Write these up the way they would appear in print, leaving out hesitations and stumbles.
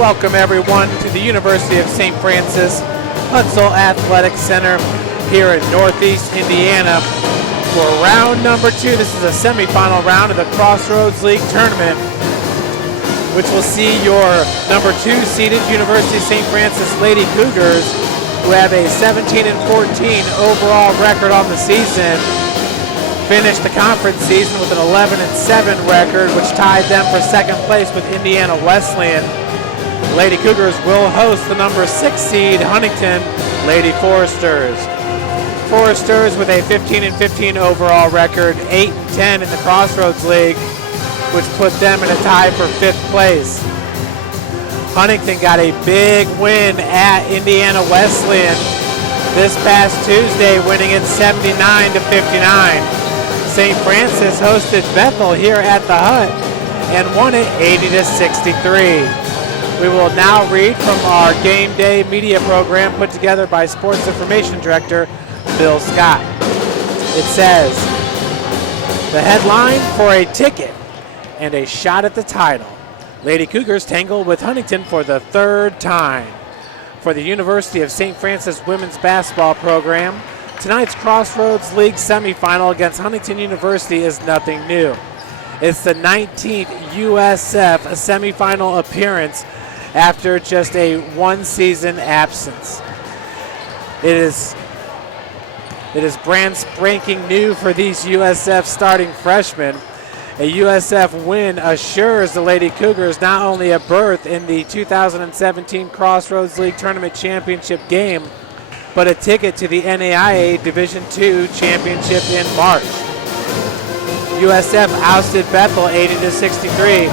Welcome everyone to the University of St. Francis Huntsville Athletic Center here in Northeast Indiana for round number 2. This is a semifinal round of the Crossroads League Tournament, which will see your number 2 seeded University of St. Francis Lady Cougars, who have a 17-14 overall record on the season, finish the conference season with an 11-7 record, which tied them for second place with Indiana Wesleyan. Lady Cougars will host the number 6 seed Huntington Lady Foresters. Foresters with a 15-15 overall record, 8-10 in the Crossroads League, which put them in a tie for 5th place. Huntington got a big win at Indiana Wesleyan this past Tuesday, winning it 79-59. St. Francis hosted Bethel here at the Hut and won it 80-63. We will now read from our game day media program put together by Sports Information Director Bill Scott. It says, the headline for a ticket and a shot at the title. Lady Cougars tangle with Huntington for the 3rd time. For the University of St. Francis women's basketball program, tonight's Crossroads League semifinal against Huntington University is nothing new. It's the 19th USF semifinal appearance after just a 1-season absence. It is brand spanking new for these USF starting freshmen. A USF win assures the Lady Cougars not only a berth in the 2017 Crossroads League Tournament Championship game, but a ticket to the NAIA Division II Championship in March. USF ousted Bethel 80-63,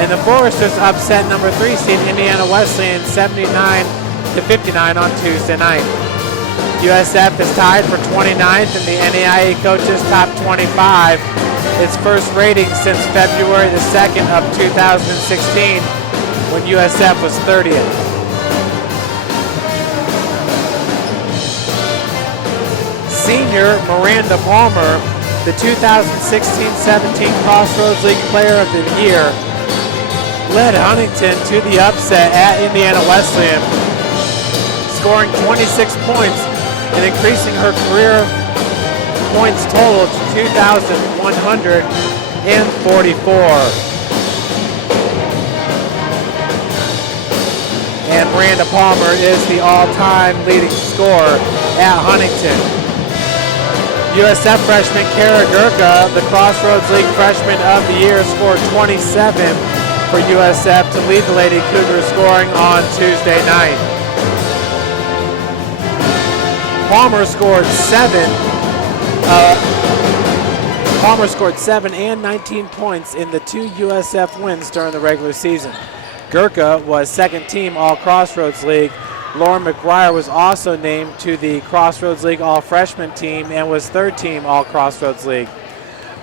and the Foresters upset number 3 seed Indiana Wesleyan 79-59 on Tuesday night. USF is tied for 29th in the NAIA Coaches Top 25, its first rating since February the 2nd of 2016, when USF was 30th. Senior Miranda Palmer, the 2016-17 Crossroads League Player of the Year, led Huntington to the upset at Indiana Wesleyan, scoring 26 points and increasing her career points total to 2,144. And Miranda Palmer is the all-time leading scorer at Huntington. USF freshman Kara Gerka, the Crossroads League Freshman of the Year, scored 27 for USF to lead the Lady Cougars scoring on Tuesday night. Palmer scored 7 and 19 points in the 2 USF wins during the regular season. Gerka was second team All-Crossroads League. Lauren McBryar was also named to the Crossroads League All-Freshman team and was third team All-Crossroads League.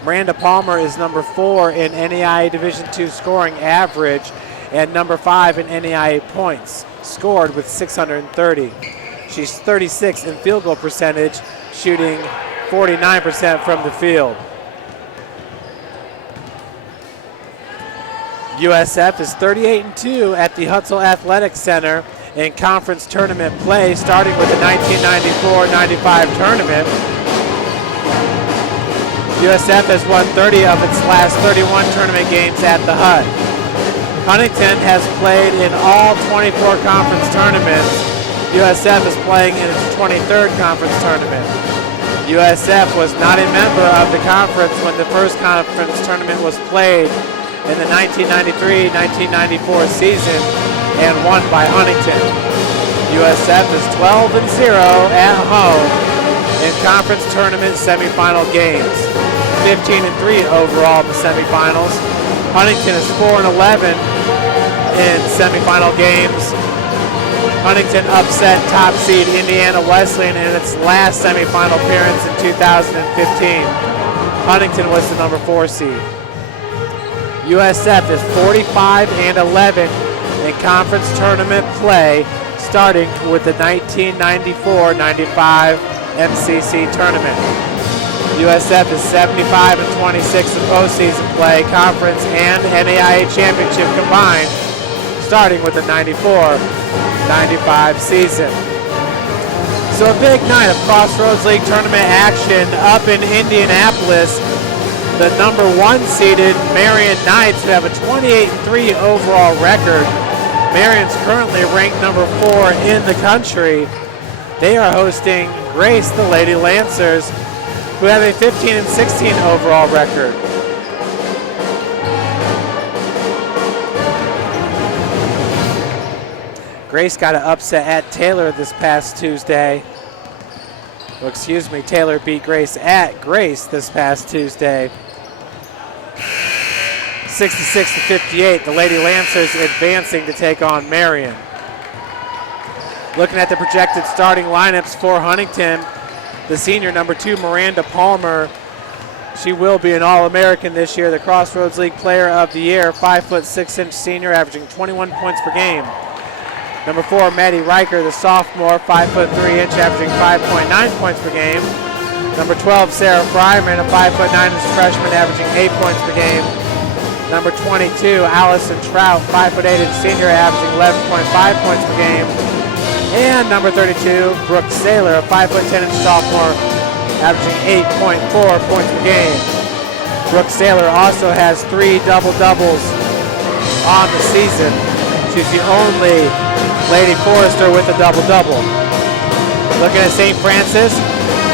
Miranda Palmer is number 4 in NAIA Division II scoring average and number 5 in NAIA points scored with 630. She's 36th in field goal percentage, shooting 49% from the field. USF is 38-2 at the Huntsville Athletic Center in conference tournament play, starting with the 1994-95 tournament. USF has won 30 of its last 31 tournament games at the Hut. Huntington has played in all 24 conference tournaments. USF is playing in its 23rd conference tournament. USF was not a member of the conference when the first conference tournament was played in the 1993-1994 season and won by Huntington. USF is 12-0 at home in conference tournament semifinal games, 15-3 overall in the semifinals. Huntington is 4-11 in semifinal games. Huntington upset top seed Indiana Wesleyan in its last semifinal appearance in 2015. Huntington was the number 4 seed. USF is 45-11 in conference tournament play, starting with the 1994-95 MCC tournament. USF is 75-26 in postseason play, conference and NAIA championship combined, starting with the 94-95 season. So a big night of Crossroads League tournament action up in Indianapolis. The number 1 seeded Marion Knights, who have a 28-3 overall record. Marion's currently ranked number 4 in the country. They are hosting Grace, the Lady Lancers, who have a 15-16 overall record. Grace got an upset at Taylor this past Tuesday. Well, excuse me, Taylor beat Grace at Grace this past Tuesday. 66-58, the Lady Lancers advancing to take on Marion. Looking at the projected starting lineups for Huntington, the senior number 2, Miranda Palmer. She will be an All-American this year, the Crossroads League Player of the Year, 5'6" senior, averaging 21 points per game. Number 4, Maddie Riker, the sophomore, 5'3", averaging 5.9 points per game. Number 12, Sarah Fryman, a 5'9" freshman, averaging 8 points per game. Number 22, Allison Trout, 5'8" senior, averaging 11.5 points per game. And number 32, Brooke Saylor, a 5'10" sophomore, averaging 8.4 points per game. Brooke Saylor also has 3 double-doubles on the season. She's the only Lady Forester with a double-double. Looking at St. Francis,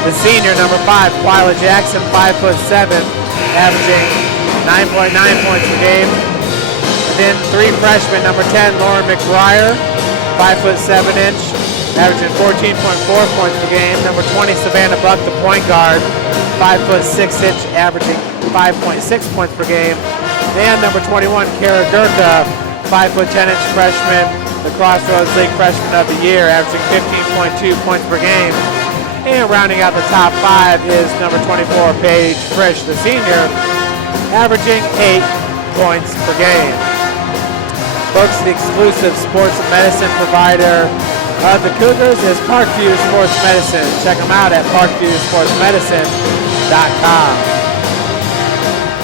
the senior, number 5, Twyla Jackson, 5'7", averaging 9.9 points per game. And then 3 freshmen, number 10, Lauren McBryar, 5'7", averaging 14.4 points per game. Number 20, Savannah Buck, the point guard, 5'6", averaging 5.6 points per game. And number 21, Kara Gerka, 5'10" freshman, the Crossroads League Freshman of the Year, averaging 15.2 points per game. And rounding out the top 5 is number 24, Paige Frisch, the senior, averaging 8 points per game. Folks, the exclusive sports medicine provider of the Cougars is Parkview Sports Medicine. Check them out at parkviewsportsmedicine.com.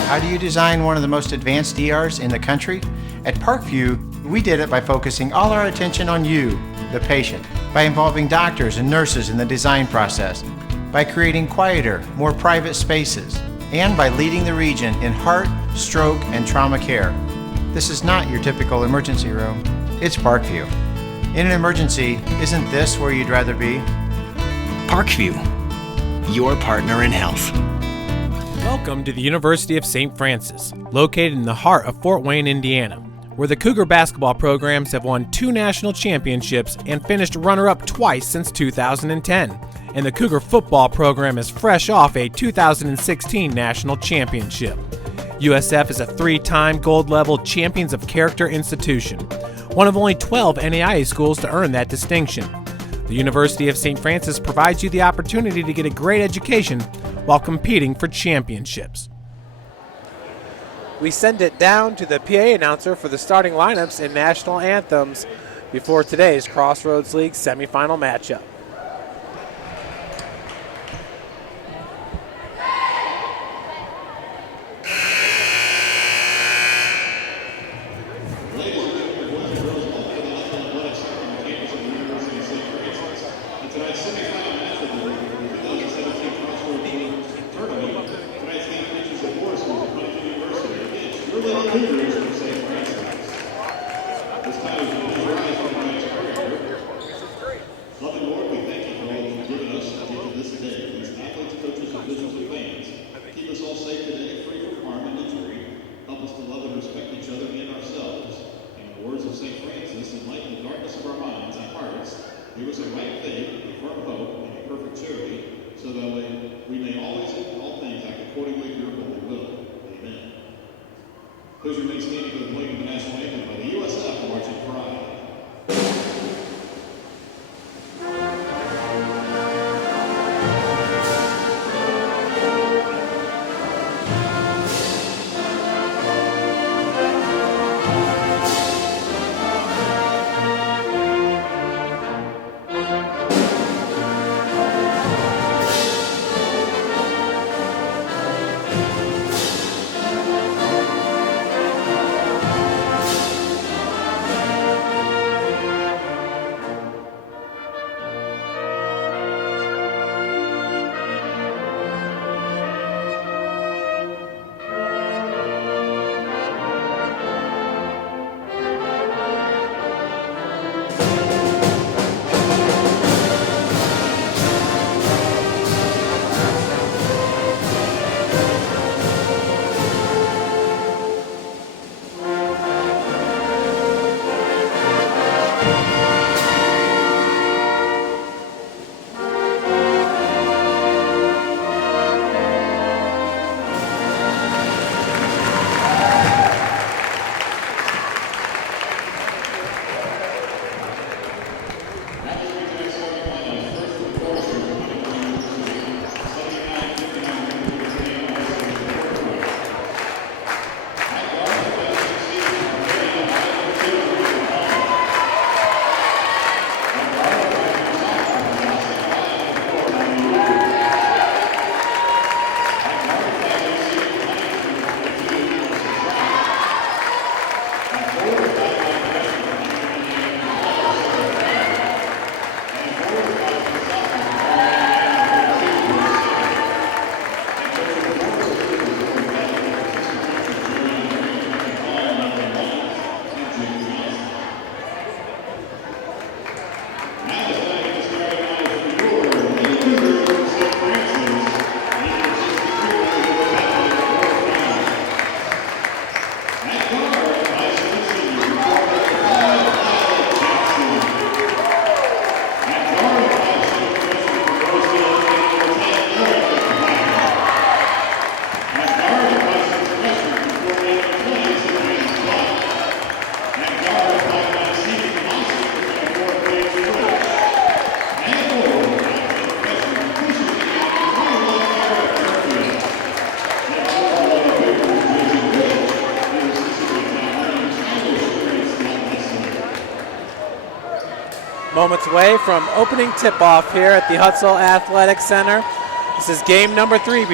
How do you design one of the most advanced ERs in the country? At Parkview, we did it by focusing all our attention on you, the patient, by involving doctors and nurses in the design process, by creating quieter, more private spaces, and by leading the region in heart, stroke, and trauma care. This is not your typical emergency room. It's Parkview. In an emergency, isn't this where you'd rather be? Parkview, your partner in health. Welcome to the University of St. Francis, located in the heart of Fort Wayne, Indiana, where the Cougar basketball programs have won 2 national championships and finished runner-up twice since 2010. And the Cougar football program is fresh off a 2016 national championship. USF is a 3-time gold-level Champions of Character institution, one of only 12 NAIA schools to earn that distinction. The University of St. Francis provides you the opportunity to get a great education while competing for championships. We send it down to the PA announcer for the starting lineups and national anthems before today's Crossroads League semifinal matchup. Please remain standing for the playing of the national anthem by the USF marching pride. Moments away from opening tip-off here at the Huntsville Athletic Center. This is game number 3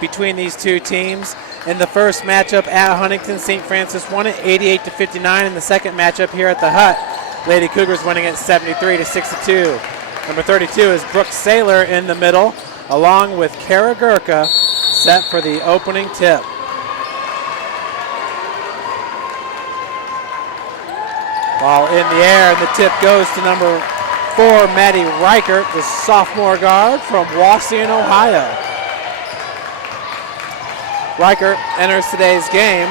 between these two teams. In the first matchup at Huntington, St. Francis won it 88-59. In the second matchup here at the Hut, Lady Cougars winning it 73-62. Number 32 is Brooke Saylor in the middle, along with Kara Gerka, set for the opening tip. Ball in the air, and the tip goes to number 4, Maddie Reichert, the sophomore guard from Wauseon, Ohio. Reichert enters today's game,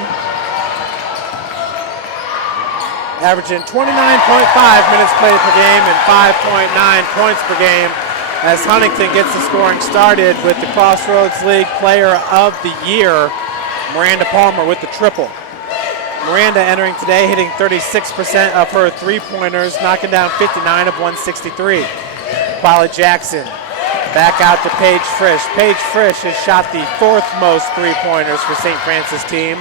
averaging 29.5 minutes played per game and 5.9 points per game, as Huntington gets the scoring started with the Crossroads League Player of the Year, Miranda Palmer, with the triple. Miranda entering today, hitting 36% of her three-pointers, knocking down 59 of 163. Kyla Jackson back out to Paige Frisch. Paige Frisch has shot the 4th most three-pointers for St. Francis team,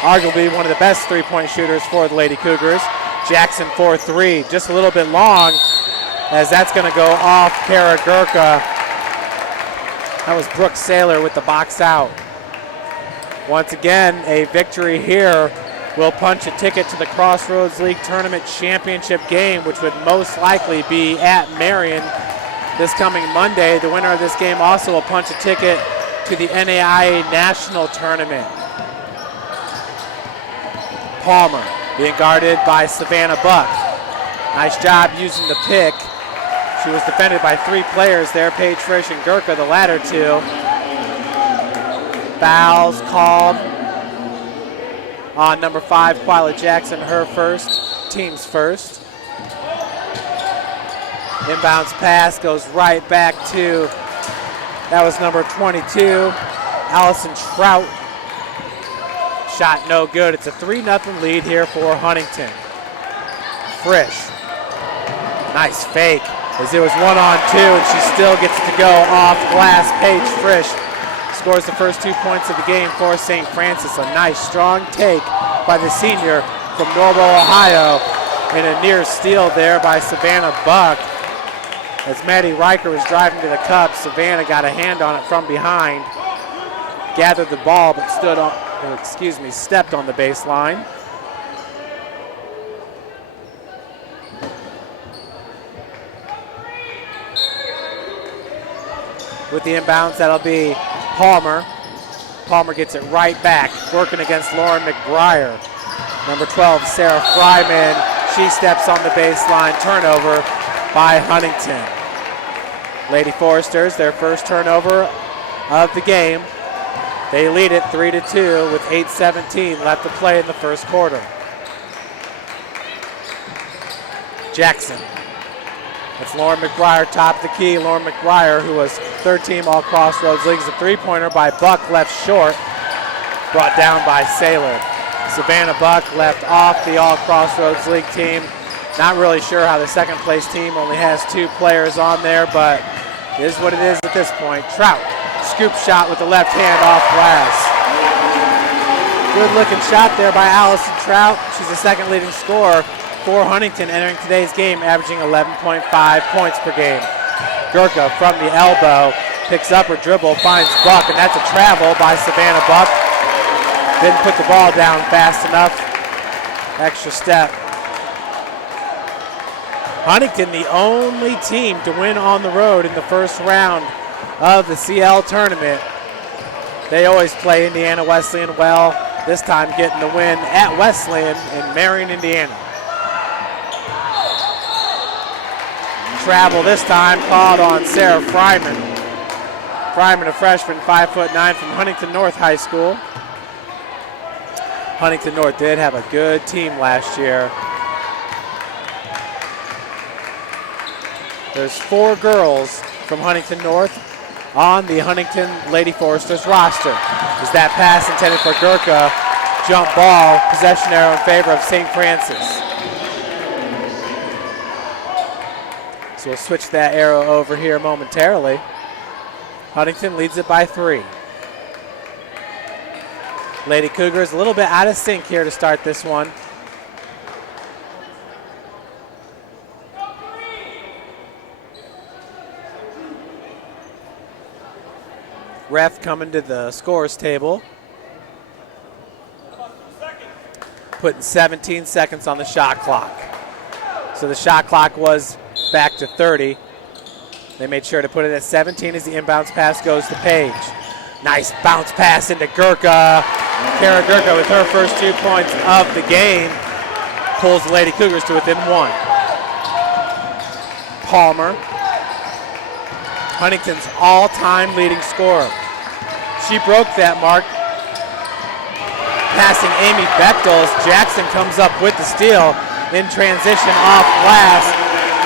arguably one of the best three-point shooters for the Lady Cougars. Jackson 4-3, just a little bit long, as that's going to go off Kara Gerka. That was Brooke Saylor with the box out. Once again, a victory here will punch a ticket to the Crossroads League Tournament Championship game, which would most likely be at Marion this coming Monday. The winner of this game also will punch a ticket to the NAIA National Tournament. Palmer being guarded by Savannah Buck. Nice job using the pick. She was defended by 3 players there, Paige Frisch and Gerka, the latter 2. Fouls called on number 5, Kyla Jackson, her first, team's first. Inbounds pass goes right back to, that was number 22, Allison Trout. Shot no good. It's a 3-0 lead here for Huntington. Frisch, nice fake, as it was 1-on-2, and she still gets to go off glass. Paige Frisch scores the first 2 points of the game for St. Francis. A nice strong take by the senior from Norwell, Ohio, and a near steal there by Savannah Buck. As Maddie Reichert was driving to the cup, Savannah got a hand on it from behind, gathered the ball, but stepped on the baseline. With the inbounds, that'll be Palmer. Palmer gets it right back, working against Lauren McBryar. Number 12, Sarah Fryman. She steps on the baseline. Turnover by Huntington. Lady Foresters, their first turnover of the game. They lead it 3-2 with 8:17 left to play in the first quarter. Jackson. It's Lauren McBryar, top of the key. Lauren McBryar, who was third-team All-Crossroads Leagues, a three-pointer by Buck, left short, brought down by Saylor. Savannah Buck left off the All-Crossroads League team. Not really sure how the second-place team only has 2 players on there, but it is what it is at this point. Trout, scoop shot with the left hand off glass. Good-looking shot there by Allison Trout. She's the second leading scorer for Huntington entering today's game, averaging 11.5 points per game. Gerka from the elbow picks up her dribble, finds Buck, and that's a travel by Savannah Buck. Didn't put the ball down fast enough. Extra step. Huntington, the only team to win on the road in the first round of the CL tournament. They always play Indiana Wesleyan well, this time getting the win at Wesleyan in Marion, Indiana. Travel this time called on Sarah Fryman. Fryman, a freshman, 5'9" from Huntington North High School. Huntington North did have a good team last year. There's 4 girls from Huntington North on the Huntington Lady Foresters roster. Is that pass intended for Gerka? Jump ball, possession arrow in favor of St. Francis. So we'll switch that arrow over here momentarily. Huntington leads it by 3. Lady Cougars a little bit out of sync here to start this one. Ref coming to the scores table. Putting 17 seconds on the shot clock. So the shot clock was back to 30. They made sure to put it at 17 as the inbounds pass goes to Page. Nice bounce pass into Gerka. Kara Gerka with her first 2 points of the game pulls the Lady Cougars to within 1. Palmer, Huntington's all-time leading scorer. She broke that mark. Passing Amy Bechtels. Jackson comes up with the steal in transition off glass.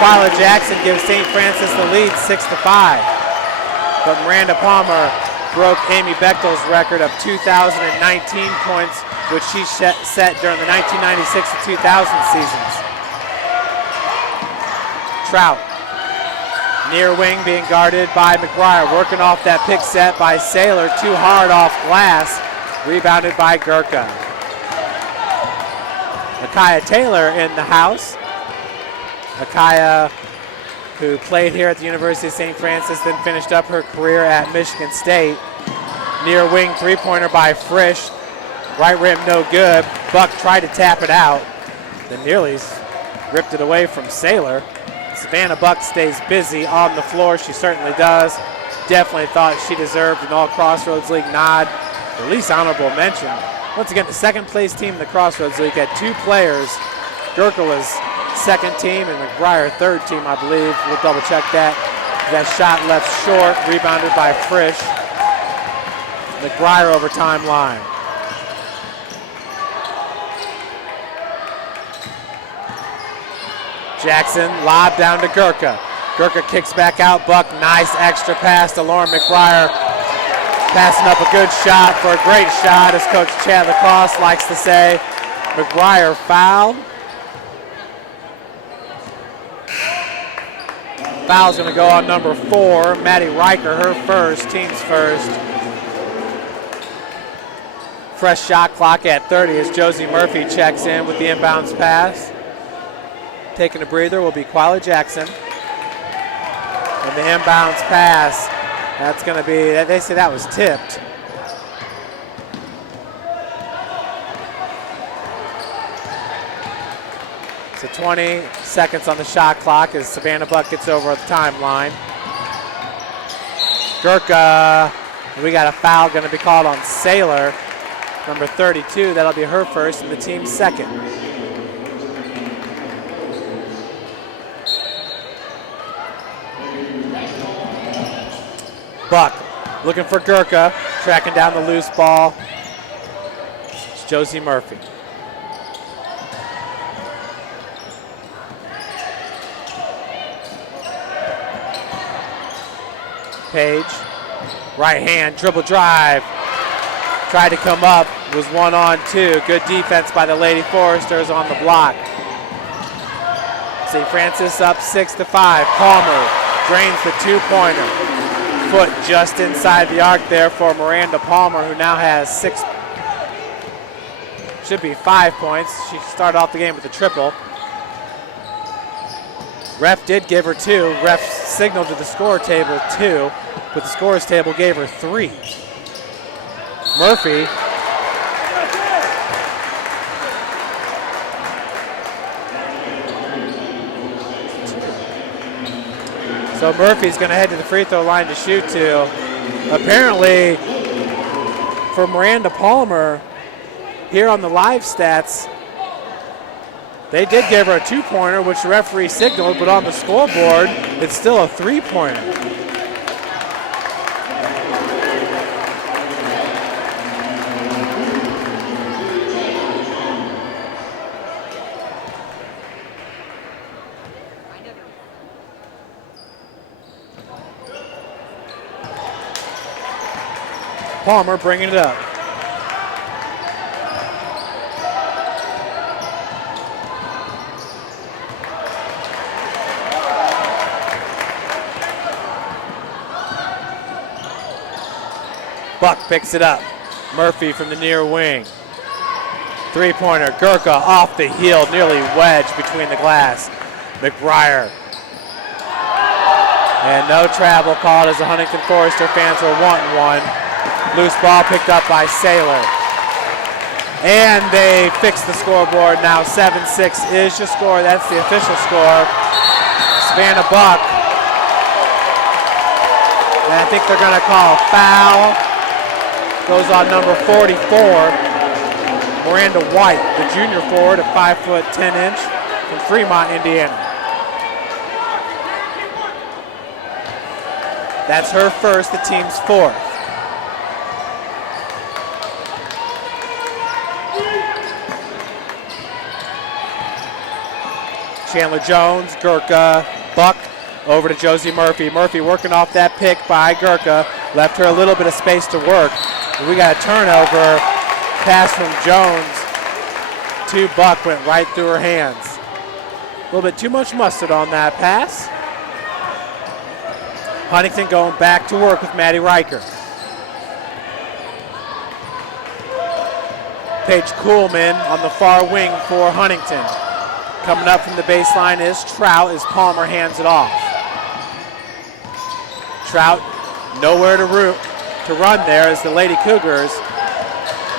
Twyla Jackson gives St. Francis the lead 6-5. But Miranda Palmer broke Amy Bechtels' record of 2019 points, which she set during the 1996-2000 seasons. Trout, near wing being guarded by McBryar, working off that pick set by Saylor, too hard off glass, rebounded by Gerka. Akaya Taylor in the house. Akaya, who played here at the University of St. Francis, then finished up her career at Michigan State. Near wing three-pointer by Frisch. Right rim no good. Buck tried to tap it out, then nearly ripped it away from Saylor. Savannah Buck stays busy on the floor. She certainly does. Definitely thought she deserved an All-Crossroads League nod, at least honorable mention. Once again, the second place team in the Crossroads League had 2 players. Gerka was second team and McBryar third team, I believe. We'll double check that. That shot left short, rebounded by Frisch. McBryar over timeline. Jackson lob down to Gerka. Gerka kicks back out. Buck, nice extra pass to Lauren McBryar. Passing up a good shot for a great shot, as Coach Chad Lacrosse likes to say. McBryar fouled. Foul's going to go on number 4, Maddie Riker, her first, team's first. Fresh shot clock at 30 as Josie Murphy checks in with the inbounds pass. Taking a breather will be Twyla Jackson. And the inbounds pass, that's going to be, they say that was tipped. So 20 seconds on the shot clock as Savannah Buck gets over the timeline. Gerka, we got a foul going to be called on Saylor, number 32. That'll be her first and the team's second. Buck looking for Gerka, tracking down the loose ball. It's Josie Murphy. Page, right hand, dribble drive. Tried to come up, was 1-on-2. Good defense by the Lady Foresters on the block. St. Francis up 6-5. Palmer drains the 2-pointer. Foot just inside the arc there for Miranda Palmer, who now has 5 points. She started off the game with a triple. Ref did give her 2. Ref signaled to the score table 2, but the scores table gave her 3. Murphy. So Murphy's going to head to the free throw line to shoot 2. Apparently, for Miranda Palmer, here on the live stats, they did give her a 2-pointer, which the referee signaled, but on the scoreboard, it's still a 3-pointer. Palmer bringing it up. Buck picks it up. Murphy from the near wing. 3-pointer. Gerka off the heel, nearly wedged between the glass. McBryar. And no travel called as the Huntington Forester fans were wanting one. Loose ball picked up by Saylor. And they fixed the scoreboard now. 7-6 is your score. That's the official score. Savannah Buck. And I think they're going to call a foul. Goes on number 44, Miranda White, the junior forward, a 5'10" from Fremont, Indiana. That's her first, the team's fourth. Chandler Jones, Gerka, Buck, over to Josie Murphy. Murphy working off that pick by Gerka. Left her a little bit of space to work. We got a turnover. Pass from Jones to Buck, went right through her hands. A little bit too much mustard on that pass. Huntington going back to work with Maddie Riker. Paige Kuhlman on the far wing for Huntington. Coming up from the baseline is Trout as Palmer hands it off. Trout nowhere to run there as the Lady Cougars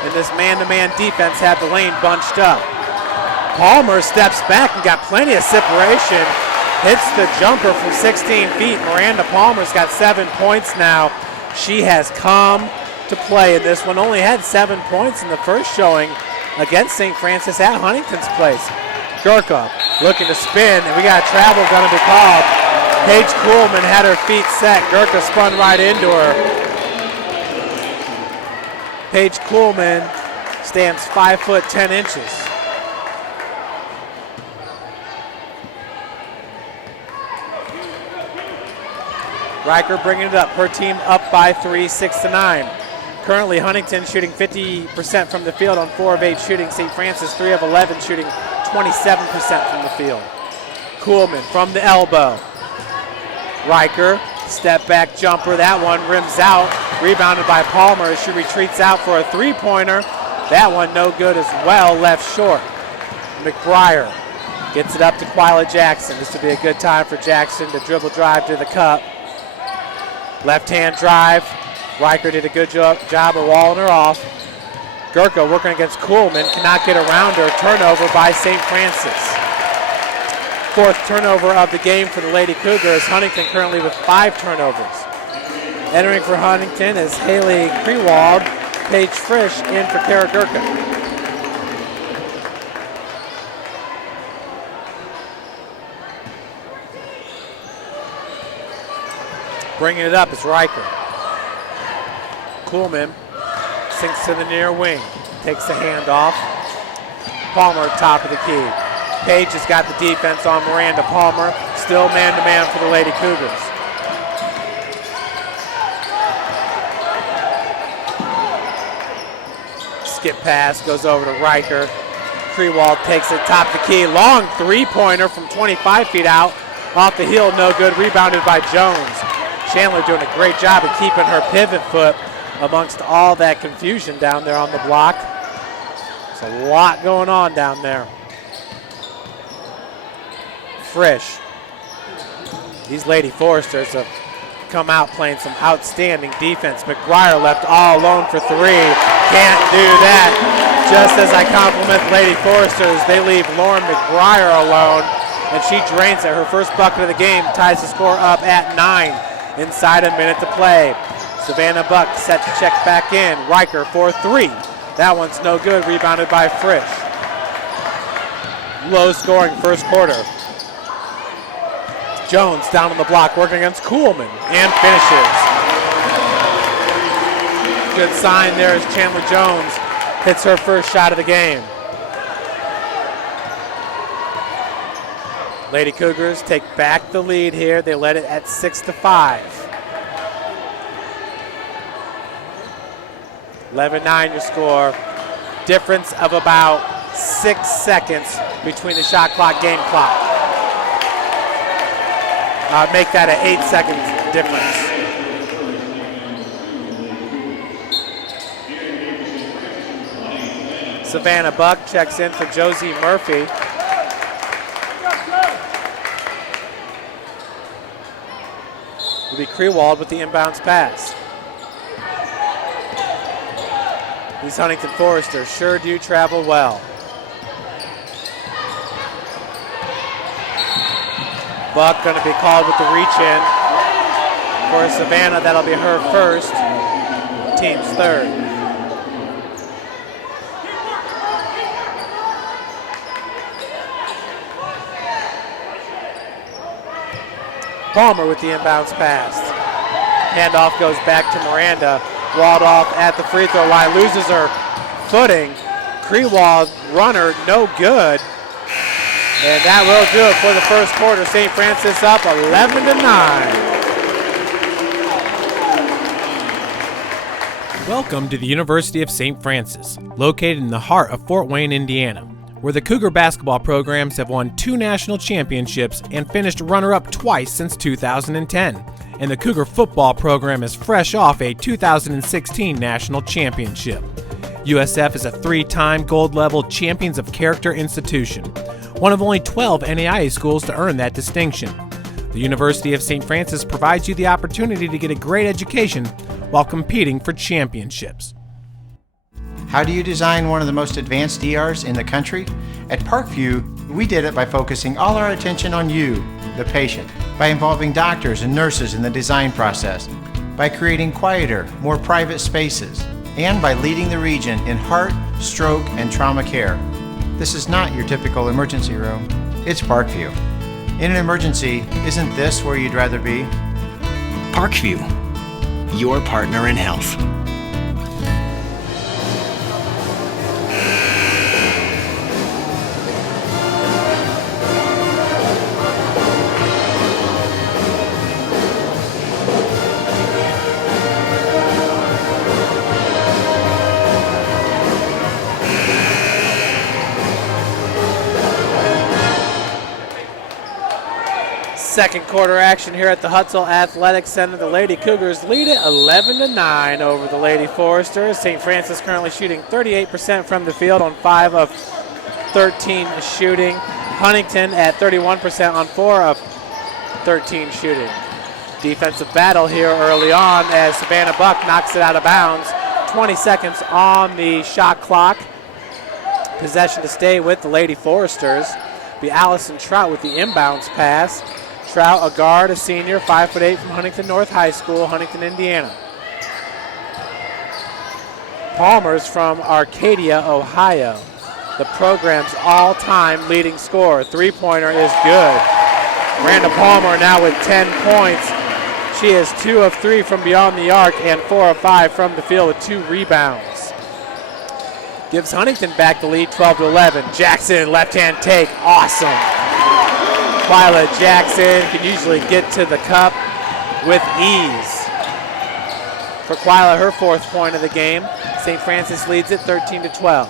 in this man-to-man defense have the lane bunched up. Palmer steps back and got plenty of separation. Hits the jumper from 16 feet. Miranda Palmer's got 7 points now. She has come to play in this one. Only had 7 points in the first showing against St. Francis at Huntington's place. Gerka looking to spin, and we got a travel going to be called. Paige Kuhlman had her feet set. Gerka spun right into her. Paige Kuhlman stands 5'10". Riker bringing it up. Her team up by 3, 6-9. Currently, Huntington shooting 50% from the field on 4 of 8 shooting. St. Francis 3 of 11 shooting 27% from the field. Kuhlman from the elbow. Riker, step back jumper. That one rims out. Rebounded by Palmer as she retreats out for a three-pointer. That one no good as well, left short. McBryar gets it up to Quila Jackson. This would be a good time for Jackson to dribble drive to the cup. Left-hand drive. Riker did a good job of walling her off. Gerka working against Kuhlman, cannot get around her. Turnover by St. Francis. Fourth turnover of the game for the Lady Cougars. Huntington currently with 5 turnovers. Entering for Huntington is Haley Krewald, Paige Frisch in for Kara Gerka. Bringing it up is Riker. Kuhlman sinks to the near wing, takes the handoff. Palmer top of the key. Paige has got the defense on Miranda Palmer. Still man-to-man for the Lady Cougars. Skip pass goes over to Riker. Krewald takes it top of the key. Long three-pointer from 25 feet out. Off the heel, no good. Rebounded by Jones. Chandler doing a great job of keeping her pivot foot amongst all that confusion down there on the block. There's a lot going on down there. Frisch. These Lady Foresters have come out playing some outstanding defense. McBryar left all alone for 3. Can't do that. Just as I compliment Lady Foresters, they leave Lauren McBryar alone, and she drains it. Her first bucket of the game ties the score up at 9. Inside a minute to play. Savannah Buck set to check back in. Riker for 3. That one's no good. Rebounded by Frisch. Low scoring first quarter. Jones down on the block working against Kuhlman and finishes. Good sign there as Chandler Jones hits her first shot of the game. Lady Cougars take back the lead here. They led it at 6-5. 11-9 your score. Difference of about 6 seconds between the shot clock, game clock. Make that an 8-second difference. Savannah Buck checks in for Josie Murphy. It'll be Krewald with the inbounds pass. These Huntington Foresters sure do travel well. Buck going to be called with the reach in. For Savannah, that'll be her first, team's third. Palmer with the inbounds pass. Handoff goes back to Miranda. Walled off at the free throw line, loses her footing. Krewald runner, no good. And that will do it for the first quarter. St. Francis up 11-9. Welcome to the University of St. Francis, located in the heart of Fort Wayne, Indiana, where the Cougar basketball programs have won 2 national championships and finished runner-up twice since 2010. And the Cougar football program is fresh off a 2016 national championship. USF is a 3-time gold-level Champions of Character institution, one of only 12 NAIA schools to earn that distinction. The University of St. Francis provides you the opportunity to get a great education while competing for championships. How do you design one of the most advanced ERs in the country? At Parkview, we did it by focusing all our attention on you, the patient, by involving doctors and nurses in the design process, by creating quieter, more private spaces, and by leading the region in heart, stroke, and trauma care. This is not your typical emergency room. It's Parkview. In an emergency, isn't this where you'd rather be? Parkview, your partner in health. Second quarter action here at the Huntsville Athletic Center. The Lady Cougars lead it 11-9 over the Lady Foresters. St. Francis currently shooting 38% from the field on 5 of 13 shooting. Huntington at 31% on 4 of 13 shooting. Defensive battle here early on as Savannah Buck knocks it out of bounds. 20 seconds on the shot clock. Possession to stay with the Lady Foresters. Be Allison Trout with the inbounds pass. Trout, a guard, a senior, 5'8" from Huntington North High School, Huntington, Indiana. Palmer's from Arcadia, Ohio. The program's all-time leading scorer. Three-pointer is good. Miranda Palmer now with 10 points. She is 2 of 3 from beyond the arc and 4 of 5 from the field with 2 rebounds. Gives Huntington back the lead, 12-11. Jackson, left-hand take, awesome. Twyla Jackson can usually get to the cup with ease. For Twyla, her 4th point of the game. St. Francis leads it 13-12.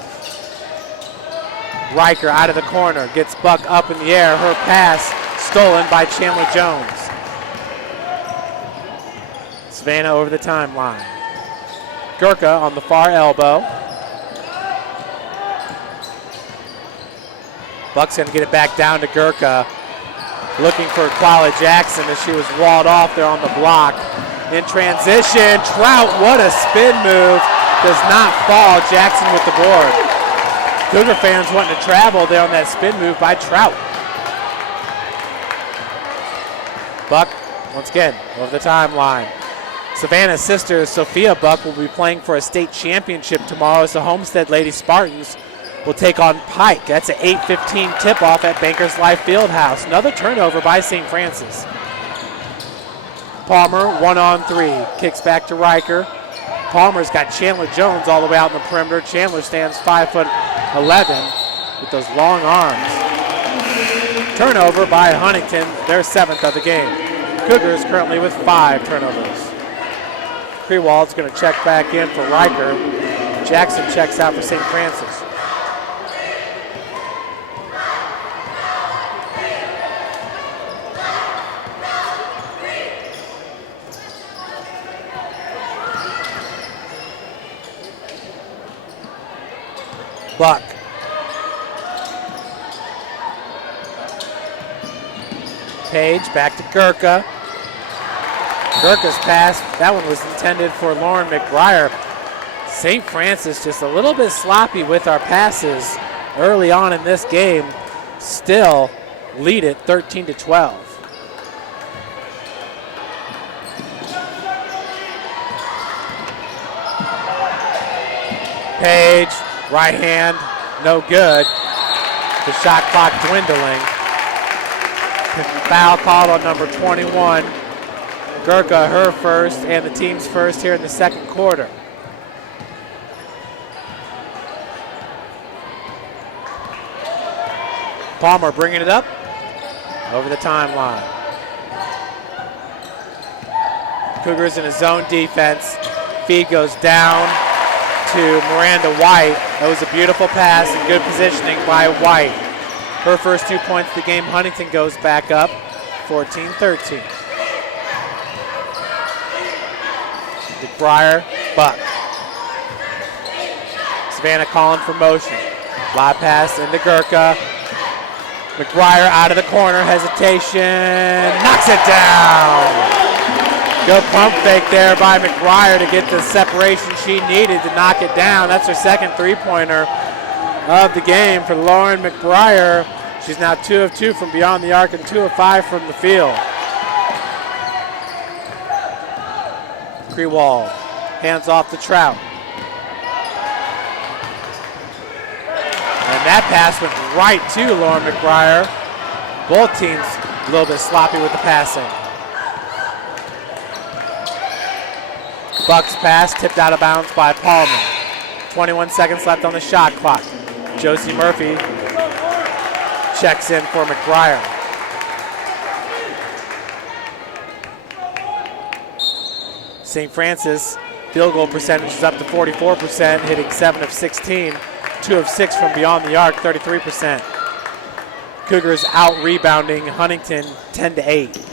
Riker out of the corner, gets Buck up in the air. Her pass stolen by Chandler Jones. Savannah over the timeline. Gerka on the far elbow. Buck's gonna get it back down to Gerka. Looking for Twyla Jackson as she was walled off there on the block. In transition, Trout, what a spin move. Does not fall, Jackson with the board. Cougar fans wanting to travel there on that spin move by Trout. Buck, once again, over the timeline. Savannah's sister, Sophia Buck, will be playing for a state championship tomorrow as the Homestead Lady Spartans will take on Pike. That's an 8:15 tip-off at Bankers Life Fieldhouse. Another turnover by St. Francis. Palmer, 1-on-3. Kicks back to Riker. Palmer's got Chandler Jones all the way out in the perimeter. Chandler stands 5'11" with those long arms. Turnover by Huntington, their 7th of the game. Cougars currently with 5 turnovers. Krewald's going to check back in for Riker. Jackson checks out for St. Francis. Buck. Page back to Gerka. Gerka's pass, that one was intended for Lauren McBryar. St. Francis just a little bit sloppy with our passes early on in this game. Still lead it 13-12. Page, right hand, no good. The shot clock dwindling. Foul called on number 21. Gerka, her first, and the team's first here in the second quarter. Palmer bringing it up over the timeline. Cougars in a zone defense. Feed goes down to Miranda White. That was a beautiful pass and good positioning by White. Her first 2 points of the game. Huntington goes back up 14-13. McBryar, Buck. Savannah calling for motion. Live pass into Gerka. McBryar out of the corner, hesitation, knocks it down. Good pump fake there by McBryar to get the separation she needed to knock it down. That's her second three-pointer of the game for Lauren McBryar. She's now 2 of 2 from beyond the arc and 2 of 5 from the field. Krewald hands off to Trout. And that pass went right to Lauren McBryar. Both teams a little bit sloppy with the passing. Buck's pass tipped out of bounds by Palmer. 21 seconds left on the shot clock. Josie Murphy checks in for McBryar. St. Francis field goal percentage is up to 44%, hitting 7 of 16. 2 of 6 from beyond the arc, 33%. Cougars out rebounding Huntington 10-8.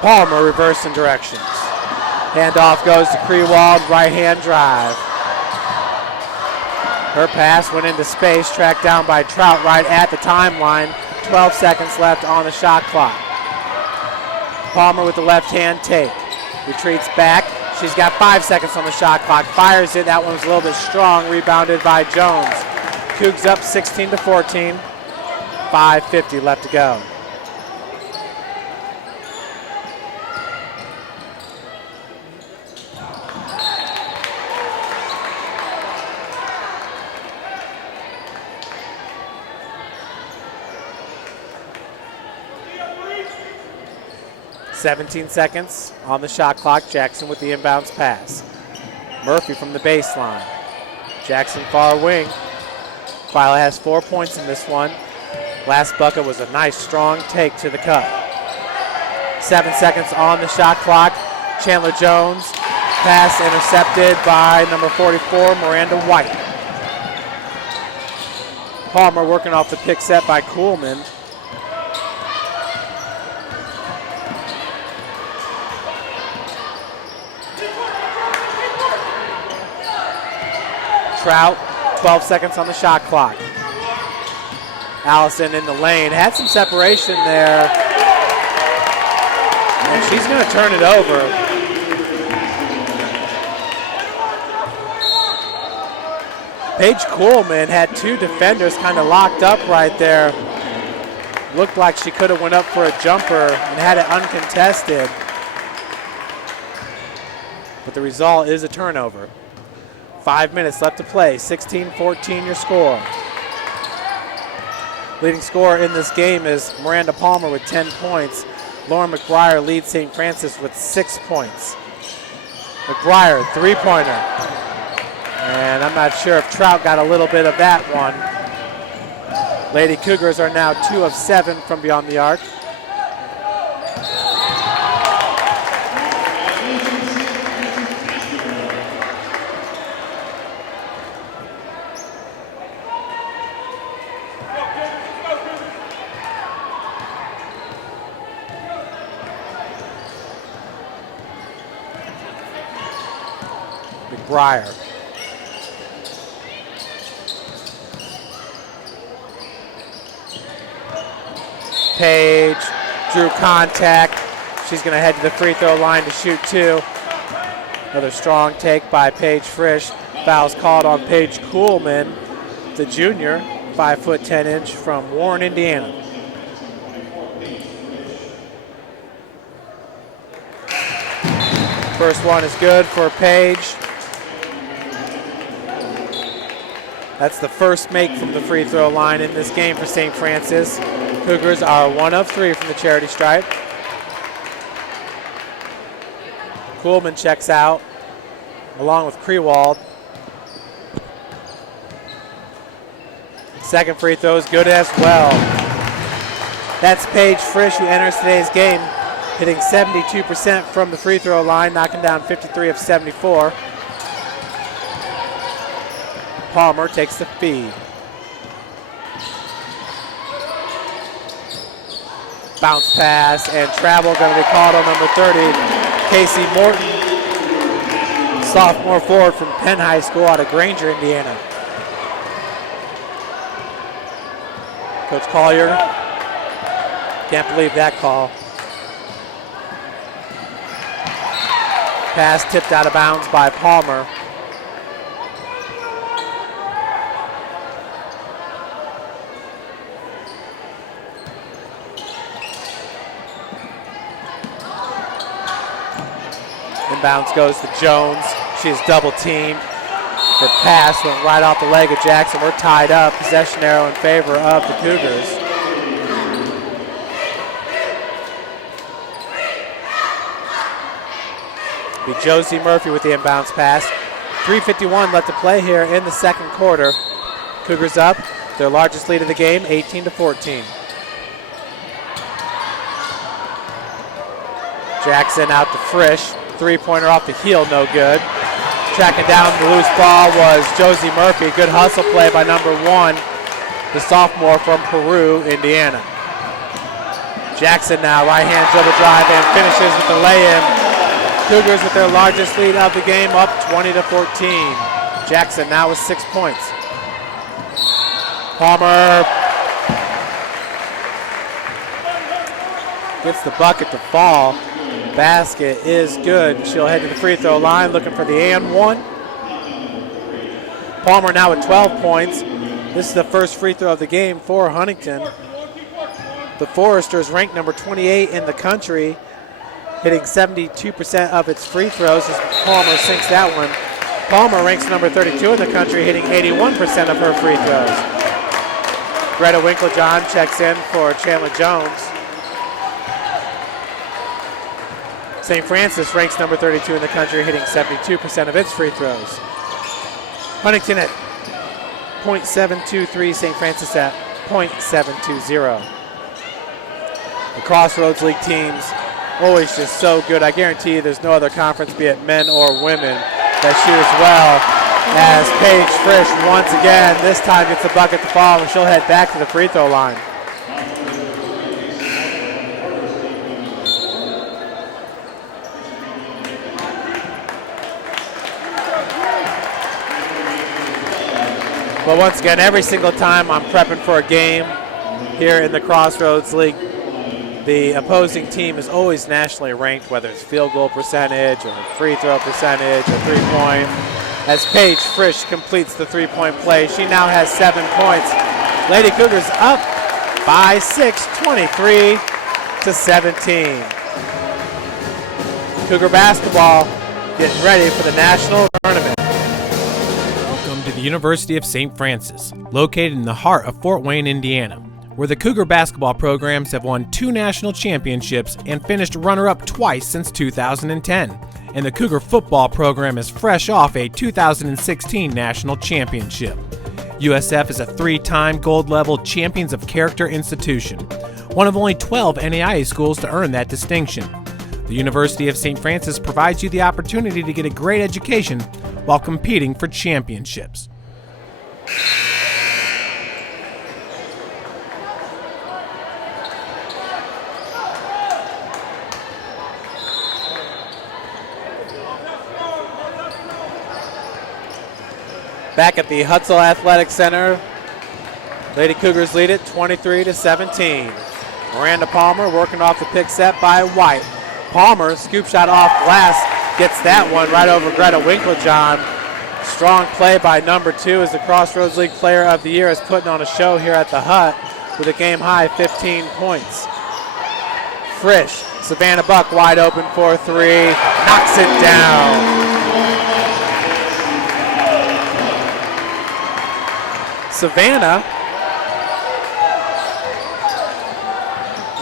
Palmer reversing directions. Handoff goes to Krewald, right hand drive. Her pass went into space, tracked down by Trout right at the timeline. 12 seconds left on the shot clock. Palmer with the left hand take. Retreats back. She's got 5 seconds on the shot clock. Fires it. That one was a little bit strong. Rebounded by Jones. Cougs up 16-14. 5:50 left to go. .17 seconds on the shot clock. Jackson with the inbounds pass. Murphy from the baseline. Jackson far wing. Quila has 4 points in this one. Last bucket was a nice strong take to the cup. 7 seconds on the shot clock. Chandler Jones. Pass intercepted by number 44, Miranda White. Palmer working off the pick set by Kuhlman. Trout, 12 seconds on the shot clock. Allison in the lane, had some separation there. And she's gonna turn it over. Paige Kuhlman had 2 defenders kind of locked up right there. Looked like she could have went up for a jumper and had it uncontested. But the result is a turnover. 5 minutes left to play, 16-14 your score. Leading scorer in this game is Miranda Palmer with 10 points. Lauren McBryar leads St. Francis with 6 points. McBryar, three-pointer. And I'm not sure if Trout got a little bit of that one. Lady Cougars are now 2 of 7 from beyond the arc. McBryar. Paige drew contact. She's going to head to the free throw line to shoot two. Another strong take by Paige Frisch. Foul's called on Paige Kuhlman, the junior, 5'10" from Warren, Indiana. First one is good for Paige. That's the first make from the free throw line in this game for St. Francis. Cougars are 1 of 3 from the charity stripe. Kuhlman checks out along with Krewald. Second free throw is good as well. That's Paige Frisch, who enters today's game, hitting 72% from the free throw line, knocking down 53 of 74. Palmer takes the feed. Bounce pass and travel going to be called on number 30, Casey Morton, sophomore forward from Penn High School out of Granger, Indiana. Coach Collier, can't believe that call. Pass tipped out of bounds by Palmer. Inbounds goes to Jones. She is double teamed. Her pass went right off the leg of Jackson. We're tied up. Possession arrow in favor of the Cougars. Be Josie Murphy with the inbounds pass. 3:51 left to play here in the second quarter. Cougars up, their largest lead of the game, 18-14. Jackson out to Frisch. Three-pointer off the heel, no good. Tracking down the loose ball was Josie Murphy. Good hustle play by number 1, the sophomore from Peru, Indiana. Jackson now, right-hand dribble drive and finishes with the lay-in. Cougars with their largest lead of the game, up 20-14. Jackson now with 6 points. Palmer gets the bucket to fall. Basket is good. She'll head to the free throw line looking for the and one. Palmer now with 12 points. This is the first free throw of the game for Huntington. The Foresters ranked number 28 in the country, hitting 72% of its free throws as Palmer sinks that one. Palmer ranks number 32 in the country, hitting 81% of her free throws. Greta Winklejohn checks in for Chandler Jones. St. Francis ranks number 32 in the country, hitting 72% of its free throws. Huntington at .723, St. Francis at .720. The Crossroads League teams always just so good. I guarantee you there's no other conference, be it men or women, that shoot as well as Paige Frisch once again. This time gets the bucket to fall and she'll head back to the free throw line. But once again, every single time I'm prepping for a game here in the Crossroads League, the opposing team is always nationally ranked, whether it's field goal percentage or free throw percentage or three-point. As Paige Frisch completes the three-point play, she now has 7 points. Lady Cougars up by 6, 23-17. Cougar basketball getting ready for the national tournament. To the University of St. Francis, located in the heart of Fort Wayne, Indiana, where the Cougar basketball programs have won 2 national championships and finished runner-up twice since 2010. And the Cougar football program is fresh off a 2016 national championship. USF is a 3-time gold-level Champions of Character institution, one of only 12 NAIA schools to earn that distinction. The University of St. Francis provides you the opportunity to get a great education while competing for championships. Back at the Hutzel Athletic Center, Lady Cougars lead it 23-17. Miranda Palmer working off the pick set by White. Palmer, scoop shot off glass, gets that one right over Greta Winklejohn. Strong play by number 2 as the Crossroads League Player of the Year is putting on a show here at the Hut with a game-high 15 points. Frisch, Savannah Buck wide open for 3, knocks it down. Savannah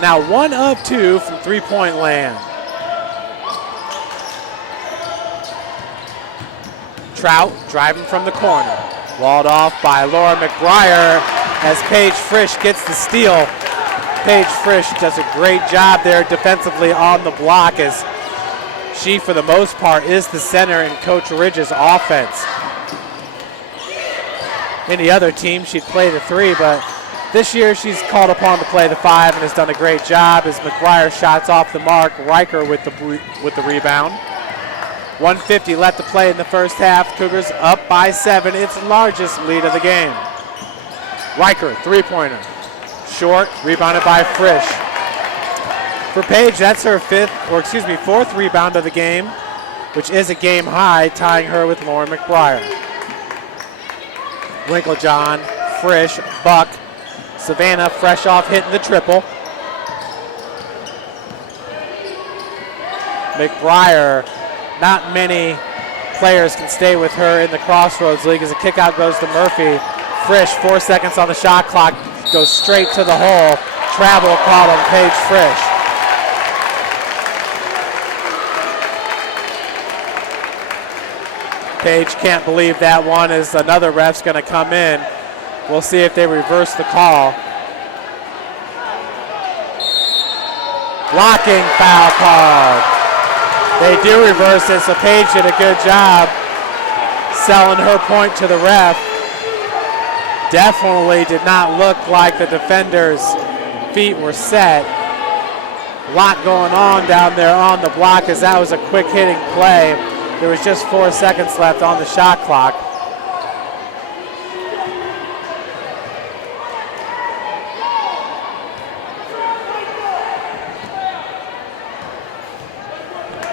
now 1 of 2 from three-point land. Trout driving from the corner. Walled off by Lauren McBryar as Paige Frisch gets the steal. Paige Frisch does a great job there defensively on the block as she, for the most part, is the center in Coach Ridge's offense. Any other team, she'd play the 3, but this year she's called upon to play the 5 and has done a great job as McBryar shots off the mark. Riker with the rebound. 1:50 left to play in the first half. Cougars up by 7, its largest lead of the game. Riker, three-pointer. Short, rebounded by Frisch. For Paige, that's her fourth rebound of the game, which is a game high, tying her with Lauren McBryar. Winklejohn, Frisch, Buck, Savannah fresh off hitting the triple. McBryar, not many players can stay with her in the Crossroads League as the kickout goes to Murphy. Frisch, 4 seconds on the shot clock, goes straight to the hole. Travel called on Paige Frisch. Paige can't believe that one as another ref's going to come in. We'll see if they reverse the call. Blocking foul called. They do reverse it, so Paige did a good job selling her point to the ref. Definitely did not look like the defender's feet were set. A lot going on down there on the block as that was a quick hitting play. There was just 4 seconds left on the shot clock.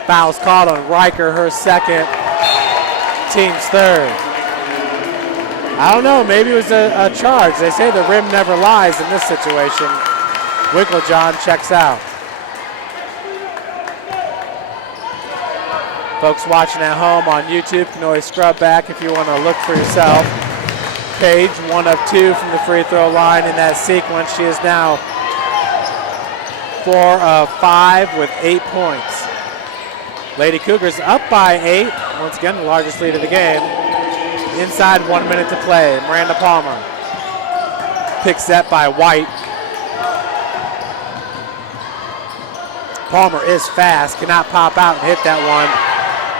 Foul's called on Riker, her second, team's third. I don't know, maybe it was a charge. They say the rim never lies in this situation. Winklejohn checks out. Folks watching at home on YouTube can always scrub back if you want to look for yourself. Paige, 1 of 2 from the free throw line in that sequence. She is now 4 of 5 with 8 points. Lady Cougars up by 8. Once again, the largest lead of the game. Inside 1 minute to play. Miranda Palmer. Pick set by White. Palmer is fast, cannot pop out and hit that one.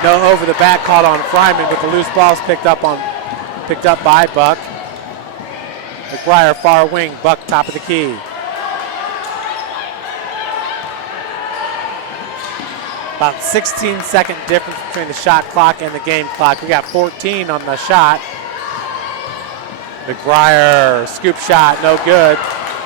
No over the back called on Fryman, but the loose ball's picked up by Buck. McBryar far wing, Buck top of the key. About 16-second difference between the shot clock and the game clock. We got 14 on the shot. McBryar, scoop shot, no good.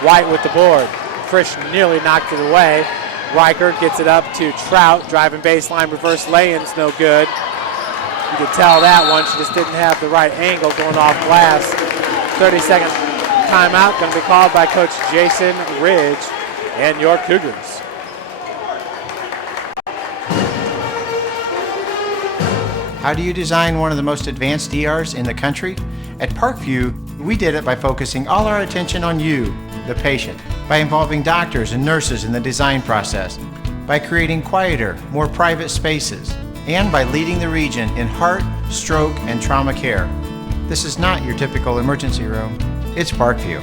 White with the board. Frisch nearly knocked it away. Riker gets it up to Trout, driving baseline, reverse lay-ins, no good. You could tell that one, she just didn't have the right angle going off glass. 30-second timeout going to be called by Coach Jason Ridge and your Cougars. How do you design one of the most advanced ERs in the country? At Parkview, we did it by focusing all our attention on you, the patient, by involving doctors and nurses in the design process, by creating quieter, more private spaces, and by leading the region in heart, stroke, and trauma care. This is not your typical emergency room. It's Parkview.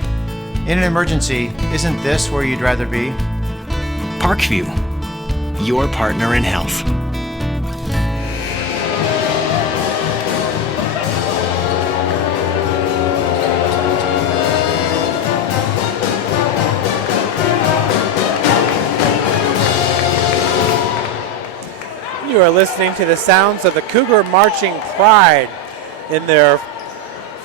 In an emergency, isn't this where you'd rather be? Parkview, your partner in health. You are listening to the sounds of the Cougar marching pride in their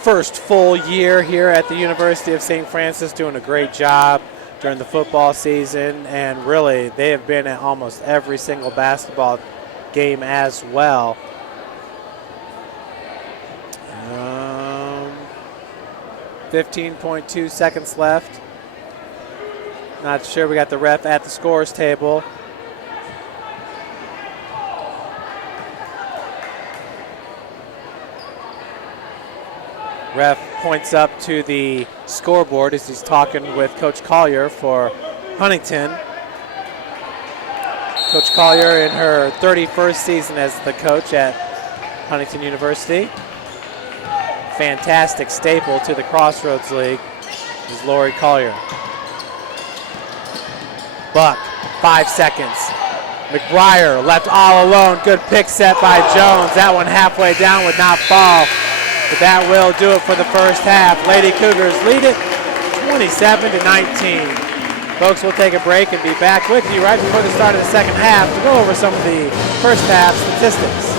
first full year here at the University of St. Francis, doing a great job during the football season, and really they have been at almost every single basketball game as well. 15.2 seconds left. Not sure, we got the ref at the scores table. Ref points up to the scoreboard as he's talking with Coach Collier for Huntington. Coach Collier in her 31st season as the coach at Huntington University. Fantastic staple to the Crossroads League is Lori Collier. Buck, 5 seconds. McBryar left all alone. Good pick set by Jones. That one halfway down would not fall. But that will do it for the first half. Lady Cougars lead it 27-19. Folks, we'll take a break and be back with you right before the start of the second half to go over some of the first half statistics.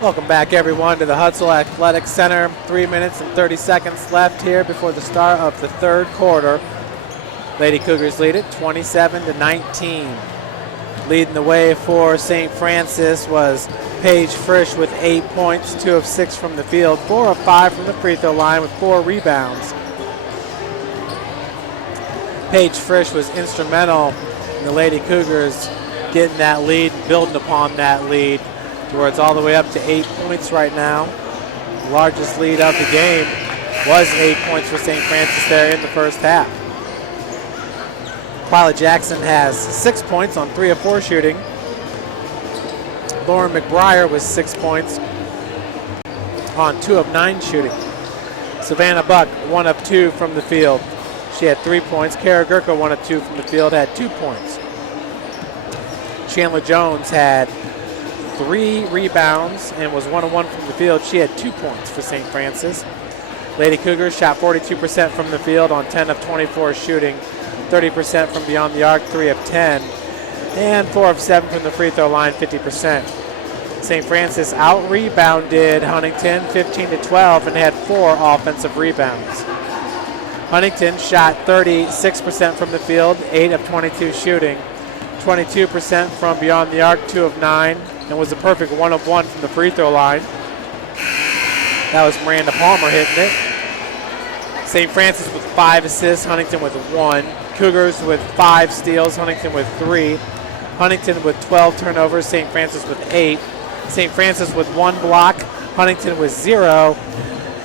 Welcome back, everyone, to the Huntsville Athletic Center. 3 minutes and 30 seconds left here before the start of the third quarter. Lady Cougars lead it 27-19. Leading the way for St. Francis was Paige Frisch with 8 points, 2 of 6 from the field, 4 of 5 from the free throw line with 4 rebounds. Paige Frisch was instrumental in the Lady Cougars getting that lead and building upon that lead to where it's all the way up to 8 points right now. The largest lead of the game was 8 points for St. Francis there in the first half. Kyla Jackson has 6 points on 3 of 4 shooting. Lauren McBryar was 6 points on 2 of 9 shooting. Savannah Buck, 1 of 2 from the field. She had 3 points. Kara Gerka, 1 of 2 from the field, had 2 points. Chandler Jones had 3 rebounds and was 1 of 1 from the field. She had 2 points for St. Francis. Lady Cougars shot 42% from the field on 10 of 24 shooting, 30% from beyond the arc, 3 of 10, and 4 of 7 from the free throw line, 50%. St. Francis out-rebounded Huntington 15-12 and had 4 offensive rebounds. Huntington shot 36% from the field, 8 of 22 shooting, 22% from beyond the arc, 2 of 9, and was a perfect 1 of 1 from the free throw line. That was Miranda Palmer hitting it. St. Francis with 5 assists, Huntington with 1. Cougars with 5 steals, Huntington with 3. Huntington with 12 turnovers, St. Francis with 8. St. Francis with 1 block, Huntington with 0.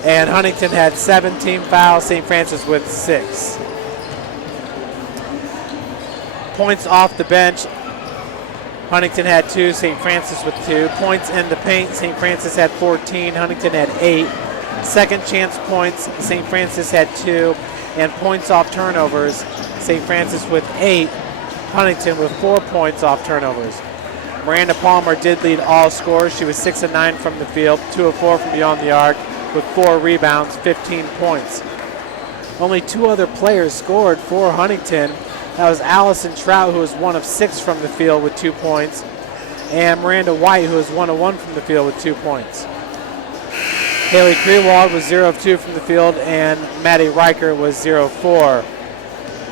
And Huntington had 17 fouls, St. Francis with 6. Points off the bench, Huntington had 2, St. Francis with 2. Points in the paint, St. Francis had 14, Huntington had 8. Second chance points, St. Francis had 2. And points off turnovers, St. Francis with 8, Huntington with 4 points off turnovers. Miranda Palmer did lead all scorers. She was 6 of 9 from the field, 2 of 4 from beyond the arc, with 4 rebounds, 15 points. Only 2 other players scored for Huntington. That was Allison Trout, who was 1 of 6 from the field with 2 points, and Miranda White, who was 1 of 1 from the field with 2 points. Haley Krewald was 0 of 2 from the field, and Maddie Riker was 0 of 4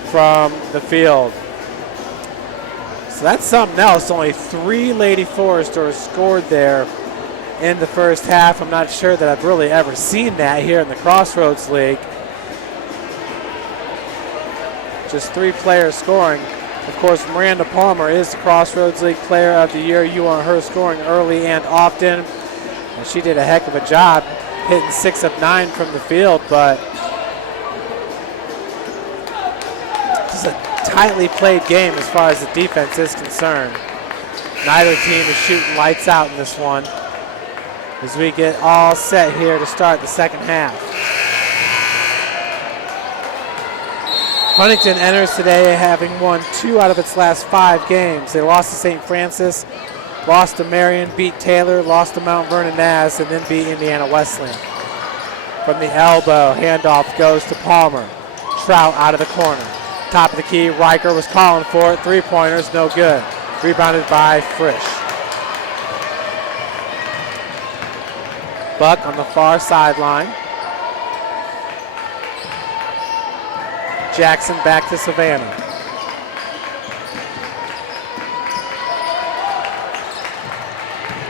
from the field. So that's something else. Only 3 Lady Foresters scored there in the first half. I'm not sure that I've really ever seen that here in the Crossroads League. Just 3 players scoring. Of course, Miranda Palmer is the Crossroads League Player of the Year. You want her scoring early and often. And she did a heck of a job hitting 6 of 9 from the field, but this is a tightly played game as far as the defense is concerned. Neither team is shooting lights out in this one as we get all set here to start the second half. Huntington enters today having won 2 out of its last 5 games. They lost to St. Francis, lost to Marion, beat Taylor, lost to Mount Vernon Nass, and then beat Indiana Wesleyan. From the elbow, handoff goes to Palmer. Trout out of the corner. Top of the key, Riker was calling for it. 3-pointers, no good. Rebounded by Frisch. Buck on the far sideline. Jackson back to Savannah.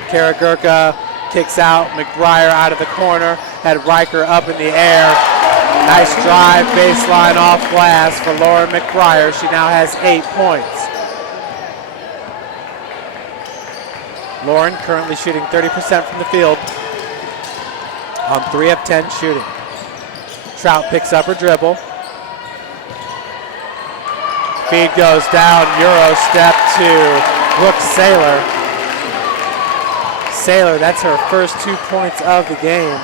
Kara Gerka kicks out. McBryar out of the corner. Had Riker up in the air. Nice drive, baseline off glass for Lauren McBryar. She now has 8 points. Lauren currently shooting 30% from the field on 3 of 10 shooting. Trout picks up her dribble. Feed goes down, Euro step to Brooke Saylor. Saylor, that's her first 2 points of the game.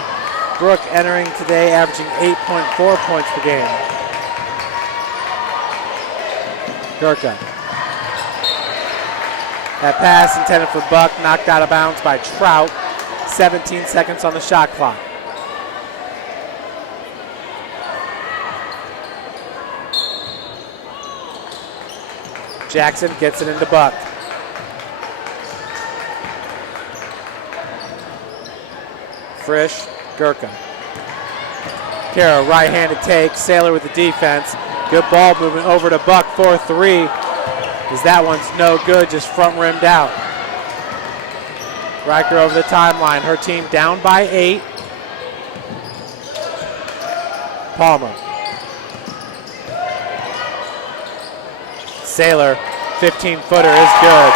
Brooke entering today averaging 8.4 points per game. Gerka. That pass intended for Buck, knocked out of bounds by Trout. 17 seconds on the shot clock. Jackson gets it into Buck. Frisch, Gerka. Kara, right-handed take. Sailor with the defense. Good ball movement over to Buck for 3. As that one's no good, just front rimmed out. Riker over the timeline. Her team down by 8. Palmer. Sailor, 15-footer is good.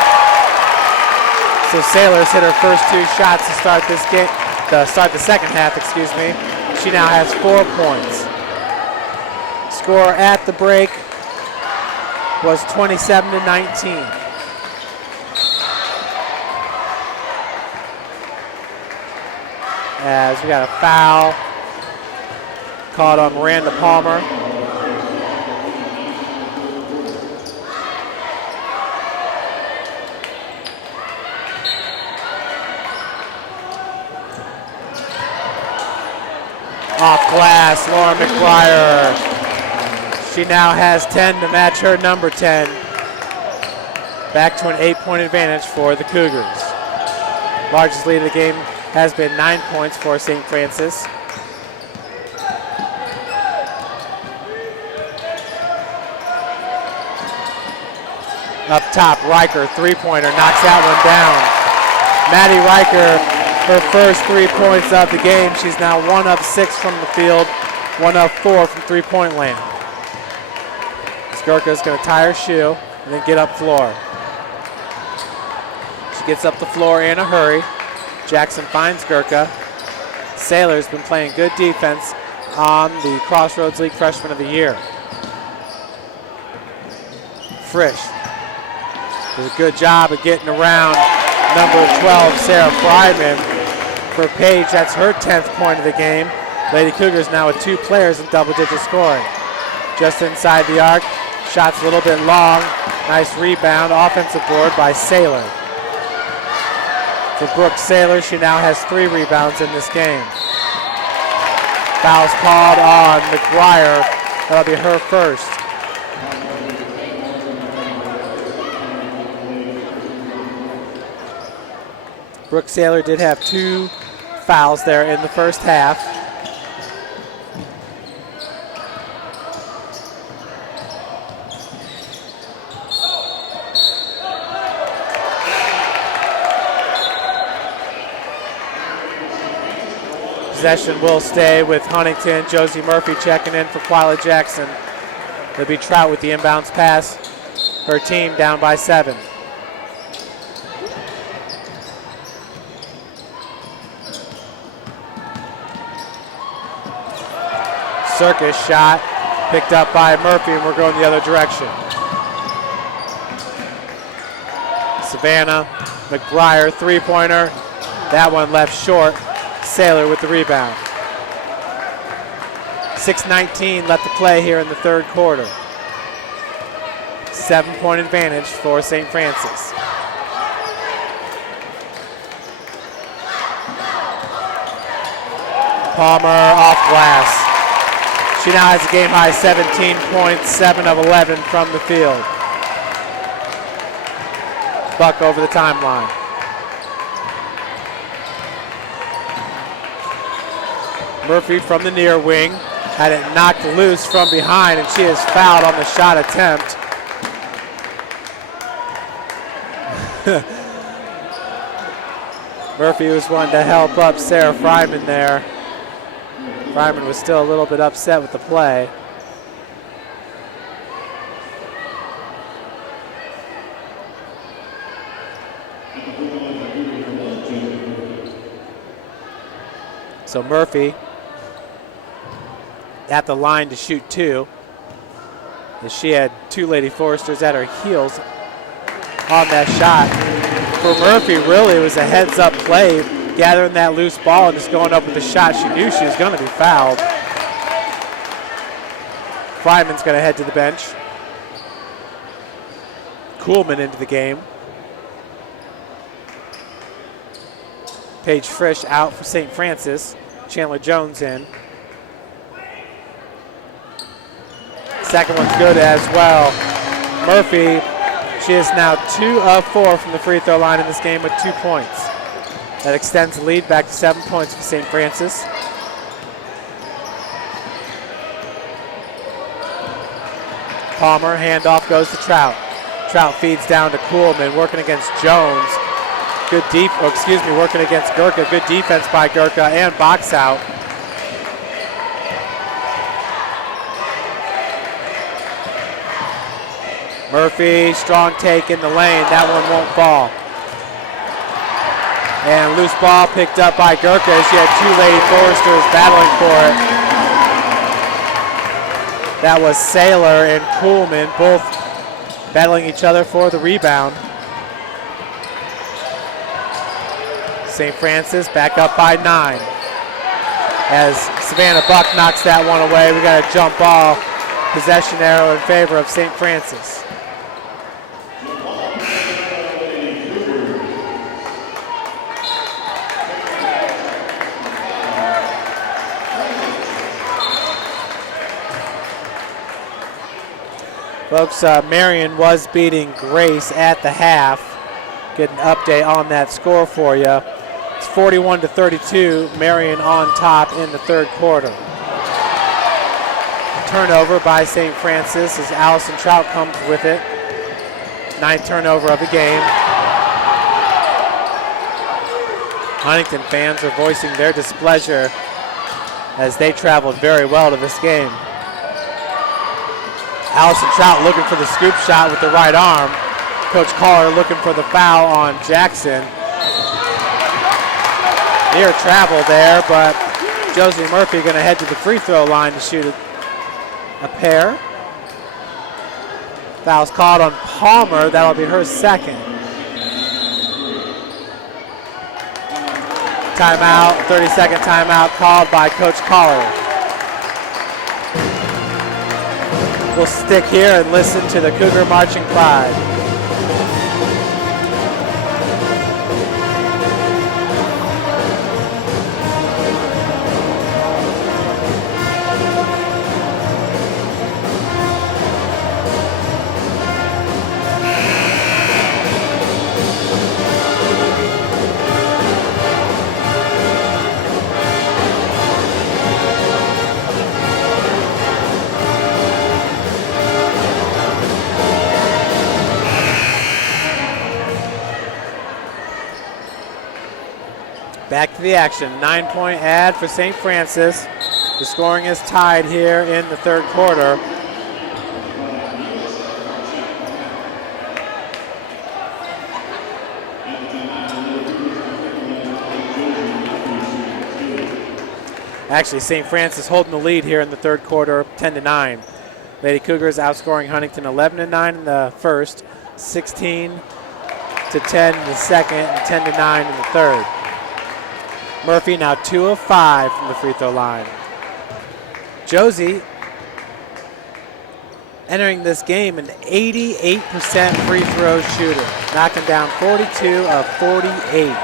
So Sailor's hit her first 2 shots to start this game, to start the second half, excuse me. She now has 4 points. Score at the break was 27-19. As we got a foul called on Miranda Palmer. Off glass, Lauren McBryar. She now has 10 to match her number 10. Back to an 8-point advantage for the Cougars. Largest lead of the game has been 9 points for St. Francis. Up top, Riker, 3-pointer, knocks that one down. Maddie Riker, her first 3 points of the game. She's now 1 of 6 from the field, 1 of 4 from 3-point land. Gerka's going to tie her shoe and then get up floor. She gets up the floor in a hurry. Jackson finds Gerka. Sailor's been playing good defense on the Crossroads League Freshman of the Year. Frisch does a good job of getting around number 12, Sarah Fryman. For Paige, that's her 10th point of the game. Lady Cougars now with 2 players in double-digit scoring. Just inside the arc, shot's a little bit long. Nice rebound, offensive board by Sailor. For Brooke Sailor, she now has 3 rebounds in this game. Foul's called on McBryar. That'll be her first. Brooke Sailor did have 2 fouls there in the first half. Possession will stay with Huntington. Josie Murphy checking in for Quila Jackson. It'll be Trout with the inbounds pass. Her team down by 7. Circus shot picked up by Murphy, and we're going the other direction. Savannah, McBryar, 3-pointer. That one left short. Sailor with the rebound. 6:19 left to play here in the third quarter. 7-point advantage for St. Francis. Palmer off glass. She now has a game-high 17 points, 7 of 11 from the field. Buck over the timeline. Murphy from the near wing had it knocked loose from behind, and she is fouled on the shot attempt. Murphy was one to help up Sarah Fryman there. Fryman was still a little bit upset with the play. So Murphy at the line to shoot 2. As she had 2 Lady Foresters at her heels on that shot. For Murphy, really, it was a heads-up play, gathering that loose ball and just going up with the shot. She knew she was going to be fouled. Fryman's going to head to the bench. Kuhlman into the game. Paige Frisch out for St. Francis. Chandler Jones in. Second one's good as well. Murphy, she is now 2 of 4 from the free throw line in this game with 2 points. That extends the lead back to 7 points for St. Francis. Palmer, handoff goes to Trout. Trout feeds down to Kuhlman, working against Jones. Working against Gerka. Good defense by Gerka and box out. Murphy, strong take in the lane. That one won't fall. And loose ball picked up by Gerka. She had two Lady Foresters battling for it. That was Saylor and Kuhlman, both battling each other for the rebound. St. Francis back up by 9. As Savannah Buck knocks that one away, we got a jump ball. Possession arrow in favor of St. Francis. Folks, Marion was beating Grace at the half. Get an update on that score for you. It's 41-32, Marion on top in the third quarter. Turnover by St. Francis as Allison Trout comes with it. 9th turnover of the game. Huntington fans are voicing their displeasure as they traveled very well to this game. Allison Trout looking for the scoop shot with the right arm. Coach Collar looking for the foul on Jackson. Near travel there, but Josie Murphy going to head to the free throw line to shoot a pair. Foul's called on Palmer. That'll be her second. Timeout, 30-second timeout called by Coach Collar. We'll stick here and listen to the Cougar Marching Pride. Back to the action, 9-point ad for St. Francis. The scoring is tied here in the third quarter. Actually, St. Francis holding the lead here in the third quarter, 10-9. Lady Cougars outscoring Huntington 11-9 in the first, 16-10 in the second, and 10-9 in the third. Murphy now 2 of 5 from the free throw line. Josie entering this game an 88% free throw shooter, knocking down 42 of 48.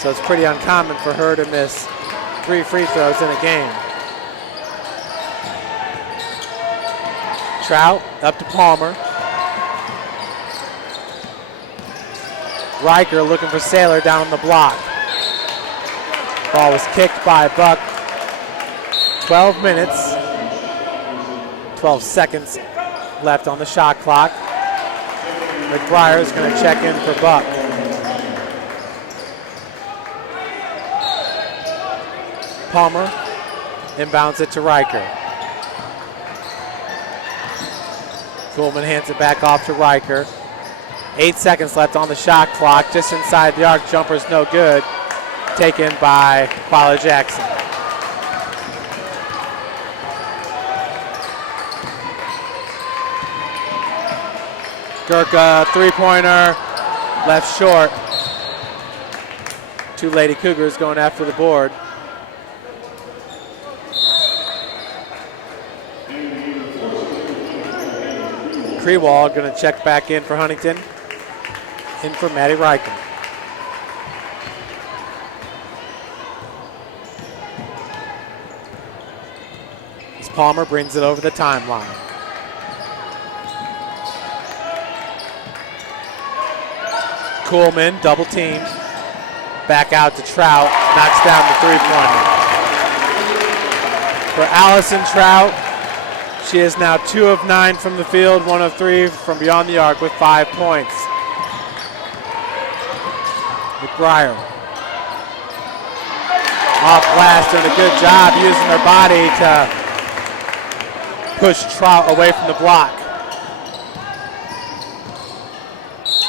So it's pretty uncommon for her to miss 3 free throws in a game. Trout up to Palmer. Riker looking for Saylor down the block. Ball was kicked by Buck. 12 minutes, 12 seconds left on the shot clock. McBryar is going to check in for Buck. Palmer inbounds it to Riker. Kuhlman hands it back off to Riker. 8 seconds left on the shot clock. Just inside the arc, jumper's no good. Taken by Paula Jackson. Gerka, three-pointer, left short. 2 Lady Cougars going after the board. Krewall going to check back in for Huntington. In for Maddie Riker. As Palmer brings it over the timeline. Kuhlman double teamed. Back out to Trout, knocks down the three-pointer. For Allison Trout, she is now 2 of 9 from the field, 1 of 3 from beyond the arc with 5 points. McBryar. Off glass, doing a good job using her body to push Trout away from the block.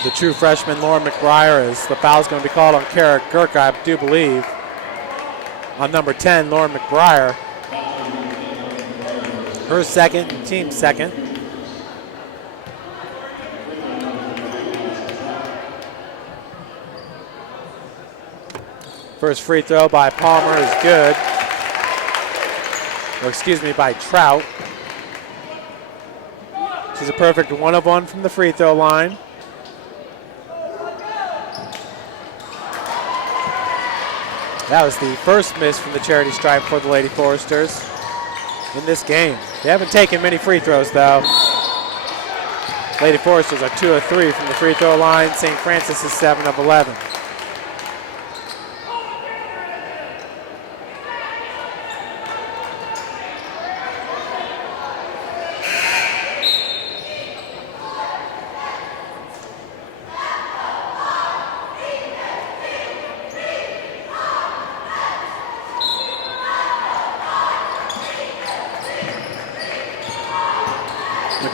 The true freshman, Lauren McBryar, is the foul's going to be called on Kara Gerka, I do believe. On number 10, Lauren McBryar. Her second, team second. First free throw by Palmer is good. Or excuse me, by Trout. She's a perfect 1 of 1 from the free throw line. That was the first miss from the charity stripe for the Lady Foresters in this game. They haven't taken many free throws though. Lady Foresters are 2 of 3 from the free throw line. St. Francis is 7 of 11.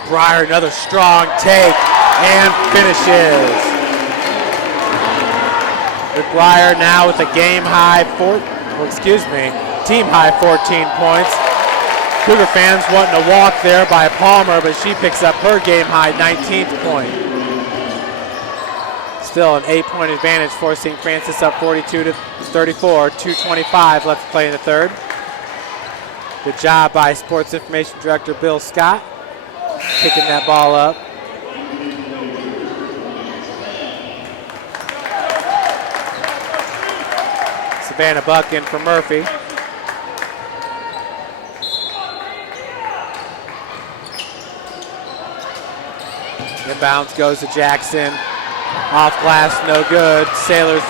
McBryar, another strong take, and finishes. McBryar now with a team high 14 points. Cougar fans wanting to walk there by Palmer, but she picks up her game high 19th point. Still an 8-point advantage for St. Francis, up 42-34, 2:25 left to play in the third. Good job by Sports Information Director Bill Scott, picking that ball up. Savannah Buck in for Murphy. Inbounds goes to Jackson. Off glass, no good. Sailors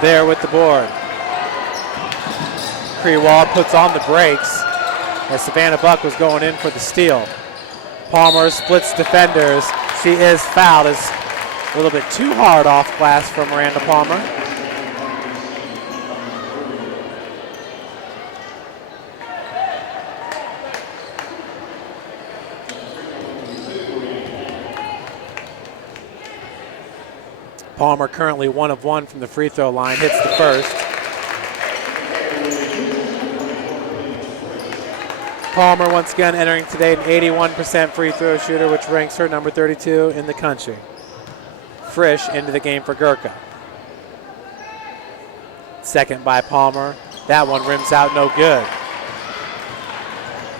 there with the board. Crewall puts on the brakes as Savannah Buck was going in for the steal. Palmer splits defenders. She is fouled. It's a little bit too hard off glass for Miranda Palmer. Palmer currently 1 of 1 from the free throw line, hits the first. Palmer once again entering today an 81% free throw shooter, which ranks her number 32 in the country. Frisch into the game for Gerka. Second by Palmer. That one rims out, no good.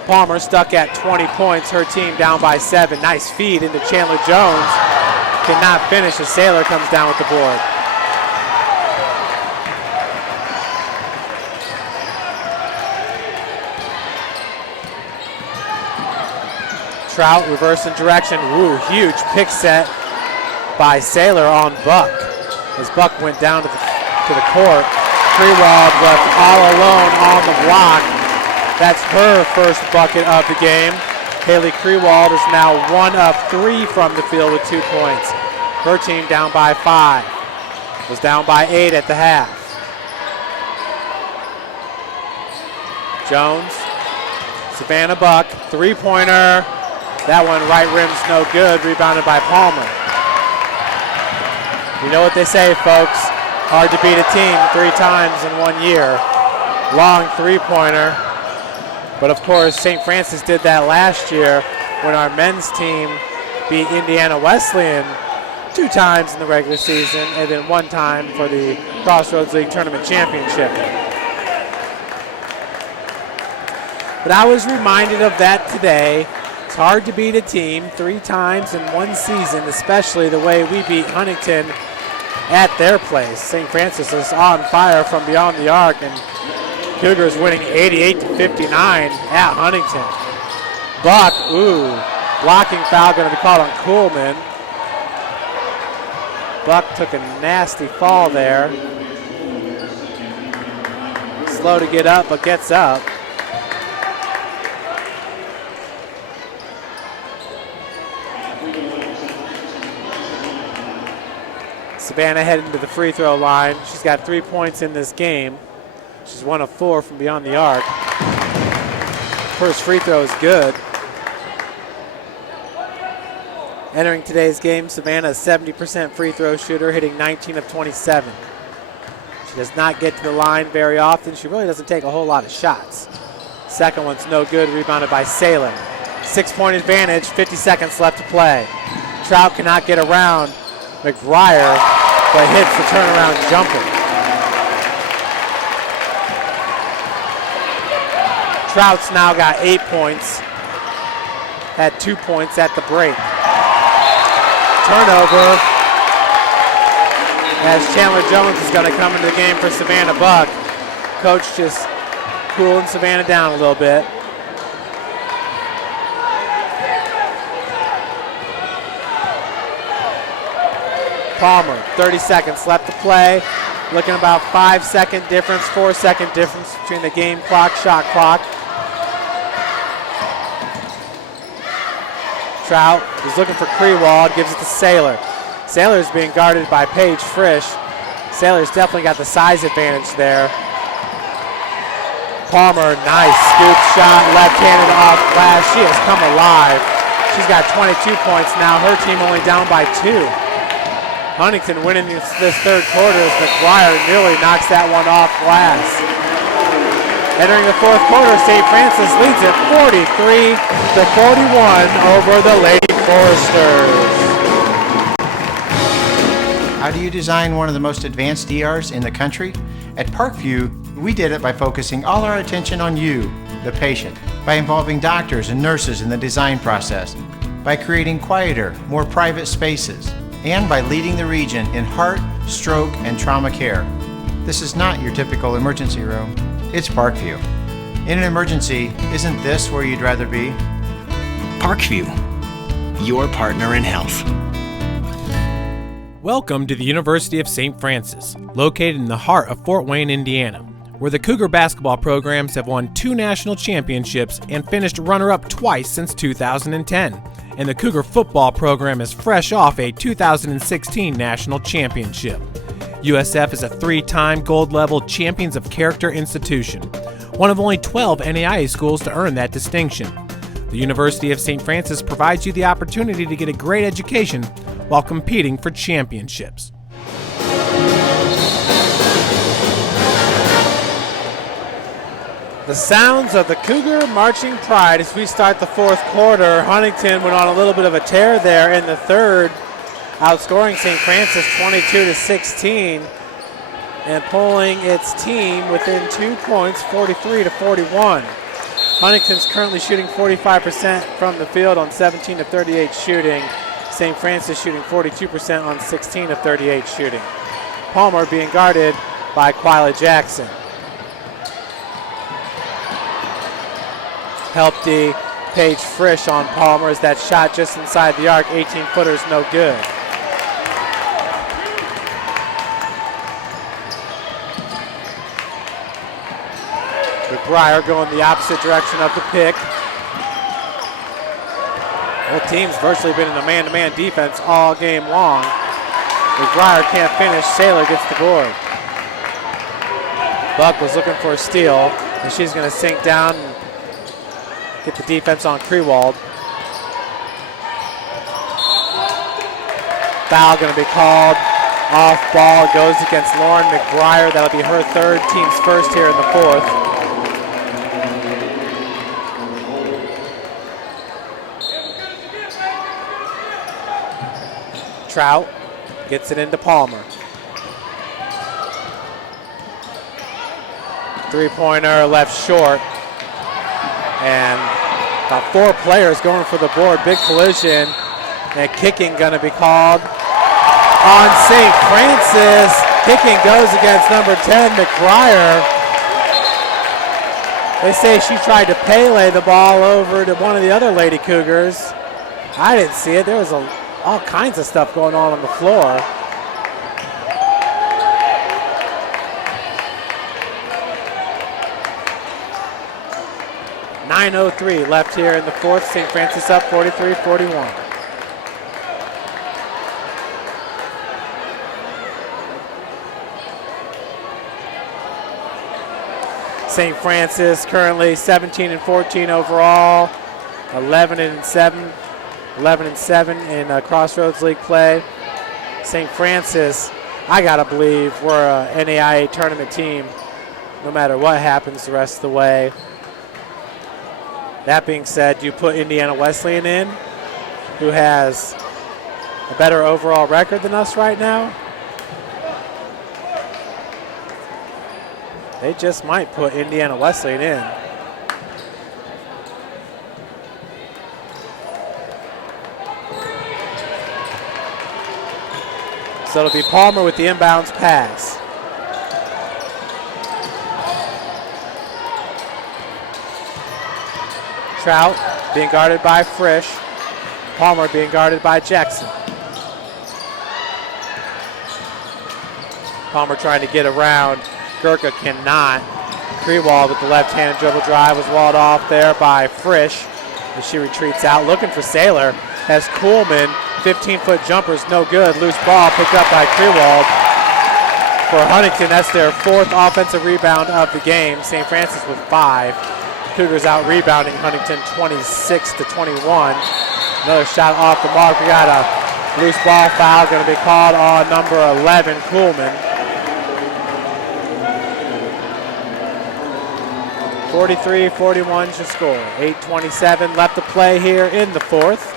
Palmer stuck at 20 points, her team down by 7. Nice feed into Chandler Jones. Cannot finish as Sailor comes down with the board. Trout reversing direction. Woo, huge pick set by Sailor on Buck. As Buck went down to the court. Crewald left all alone on the block. That's her first bucket of the game. Haley Crewald is now 1 of 3 from the field with 2 points. Her team down by 5. Was down by 8 at the half. Jones, Savannah Buck, 3-pointer. That one right rim's no good, rebounded by Palmer. You know what they say, folks. Hard to beat a team 3 times in 1 year. Long 3-pointer. But of course, St. Francis did that last year when our men's team beat Indiana Wesleyan 2 times in the regular season and then 1 time for the Crossroads League Tournament Championship. But I was reminded of that today. It's hard to beat a team 3 times in 1 season, especially the way we beat Huntington at their place. St. Francis is on fire from beyond the arc, and Cougars winning 88-59 at Huntington. Buck, blocking foul going to be called on Kuhlman. Buck took a nasty fall there. slow to get up, but gets up. Savannah heading to the free throw line. She's got 3 points in this game. She's 1 of 4 from beyond the arc. First free throw is good. Entering today's game, Savannah is 70% free throw shooter, hitting 19 of 27. She does not get to the line very often. She really doesn't take a whole lot of shots. Second one's no good, rebounded by Saylor. 6-point advantage, 50 seconds left to play. Trout cannot get around McBryar, but hits the turnaround jumper. Trout's now got 8 points, had 2 points at the break. Turnover, as Chandler Jones is going to come into the game for Savannah Buck. Coach just cooling Savannah down a little bit. Palmer, 30 seconds left to play. Looking about 5-second difference, 4-second difference between the game clock, shot clock. Trout is looking for Krewald, gives it to Saylor. Saylor's being guarded by Paige Frisch. Saylor's definitely got the size advantage there. Palmer, nice scoop shot, left-handed off glass. She has come alive. She's got 22 points now. Her team only down by 2. Huntington winning this third quarter as McBryar nearly knocks that one off glass. Entering the fourth quarter, St. Francis leads it 43-41 over the Lady Foresters. How do you design one of the most advanced DRs in the country? At Parkview, we did it by focusing all our attention on you, the patient, by involving doctors and nurses in the design process, by creating quieter, more private spaces, and by leading the region in heart, stroke, and trauma care. This is not your typical emergency room. It's Parkview. In an emergency, isn't this where you'd rather be? Parkview, your partner in health. Welcome to the University of St. Francis, located in the heart of Fort Wayne, Indiana, where the Cougar basketball programs have won 2 national championships and finished runner-up twice since 2010. And the Cougar football program is fresh off a 2016 national championship. USF is a 3-time gold-level Champions of Character institution, one of only 12 NAIA schools to earn that distinction. The University of St. Francis provides you the opportunity to get a great education while competing for championships. The sounds of the Cougar marching pride as we start the fourth quarter. Huntington went on a little bit of a tear there in the third, outscoring St. Francis 22-16 and pulling its team within 2 points, 43-41. Huntington's currently shooting 45% from the field on 17 of 38 shooting. St. Francis shooting 42% on 16 of 38 shooting. Palmer being guarded by Quila Jackson. Help D, Paige Frisch on Palmer as that shot just inside the arc, 18-footer is no good. McBryar going the opposite direction of the pick. Both teams virtually been in a man-to-man defense all game long. McBryar can't finish, Saylor gets the board. Buck was looking for a steal, and she's going to sink down and get the defense on Krewald. Foul going to be called. Off ball goes against Lauren McBryar. That'll be her third, team's first here in the fourth. Trout gets it into Palmer. Three-pointer left short. And about 4 players going for the board. Big collision. And kicking going to be called on St. Francis. Kicking goes against number 10, McBryar. They say she tried to Pele the ball over to one of the other Lady Cougars. I didn't see it. There was all kinds of stuff going on the floor. 9:03 left here in the fourth. St. Francis up 43-41. St. Francis currently 17-14 overall, 11-7 in Crossroads League play. St. Francis, I gotta believe we're a NAIA tournament team no matter what happens the rest of the way. That being said, do you put Indiana Wesleyan in, who has a better overall record than us right now? They just might put Indiana Wesleyan in. So it'll be Palmer with the inbounds pass. Trout being guarded by Frisch. Palmer being guarded by Jackson. Palmer trying to get around. Gerka cannot. Krewald with the left-handed dribble drive was walled off there by Frisch as she retreats out. Looking for Saylor. Has Kuhlman. 15-foot jumper's no good. Loose ball picked up by Krewald. For Huntington, that's their fourth offensive rebound of the game. St. Francis with 5. Cougars out rebounding Huntington 26-21. Another shot off the mark. We got a loose ball foul going to be called on number 11, Kuhlman. 43-41 is your score. 8:27 left to play here in the fourth.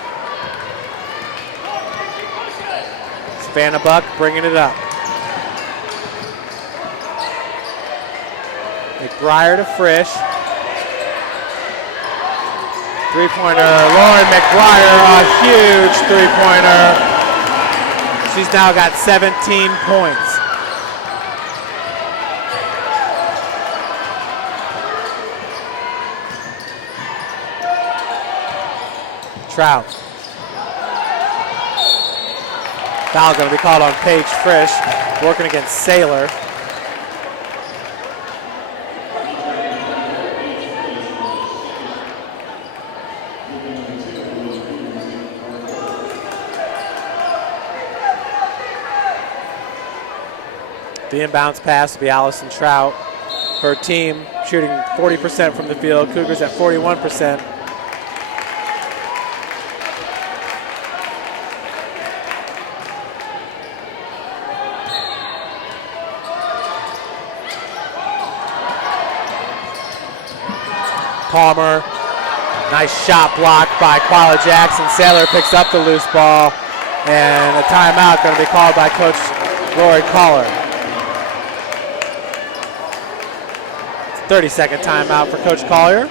Savannah Buck bringing it up. McBryar to Frisch. Three-pointer, Lauren McBryar, a huge three-pointer. She's now got 17 points. Trout. Foul going to be called on Paige Frisch, working against Saylor. The inbounds pass will be Allison Trout. Her team shooting 40% from the field. Cougars at 41%. Palmer, nice shot blocked by Quala Jackson. Saylor picks up the loose ball, and a timeout going to be called by Coach Lori Collar. 30-second timeout for Coach Collier.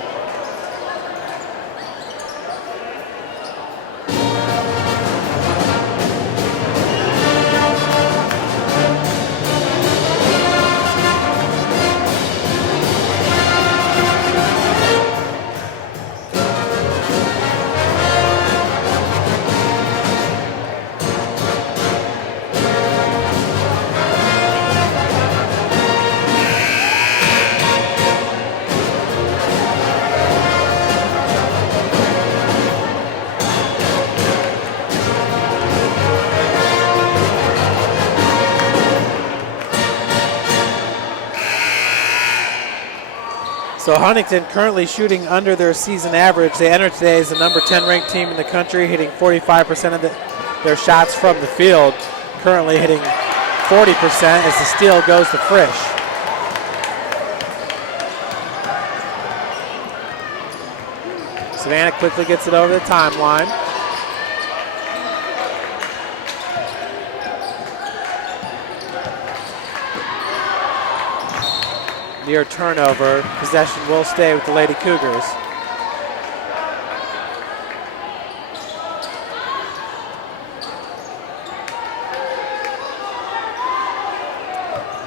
So Huntington currently shooting under their season average. They enter today as the number 10 ranked team in the country, hitting 45% of their shots from the field. Currently hitting 40% as the steal goes to Frisch. Savannah quickly gets it over the timeline. Near turnover, possession will stay with the Lady Cougars.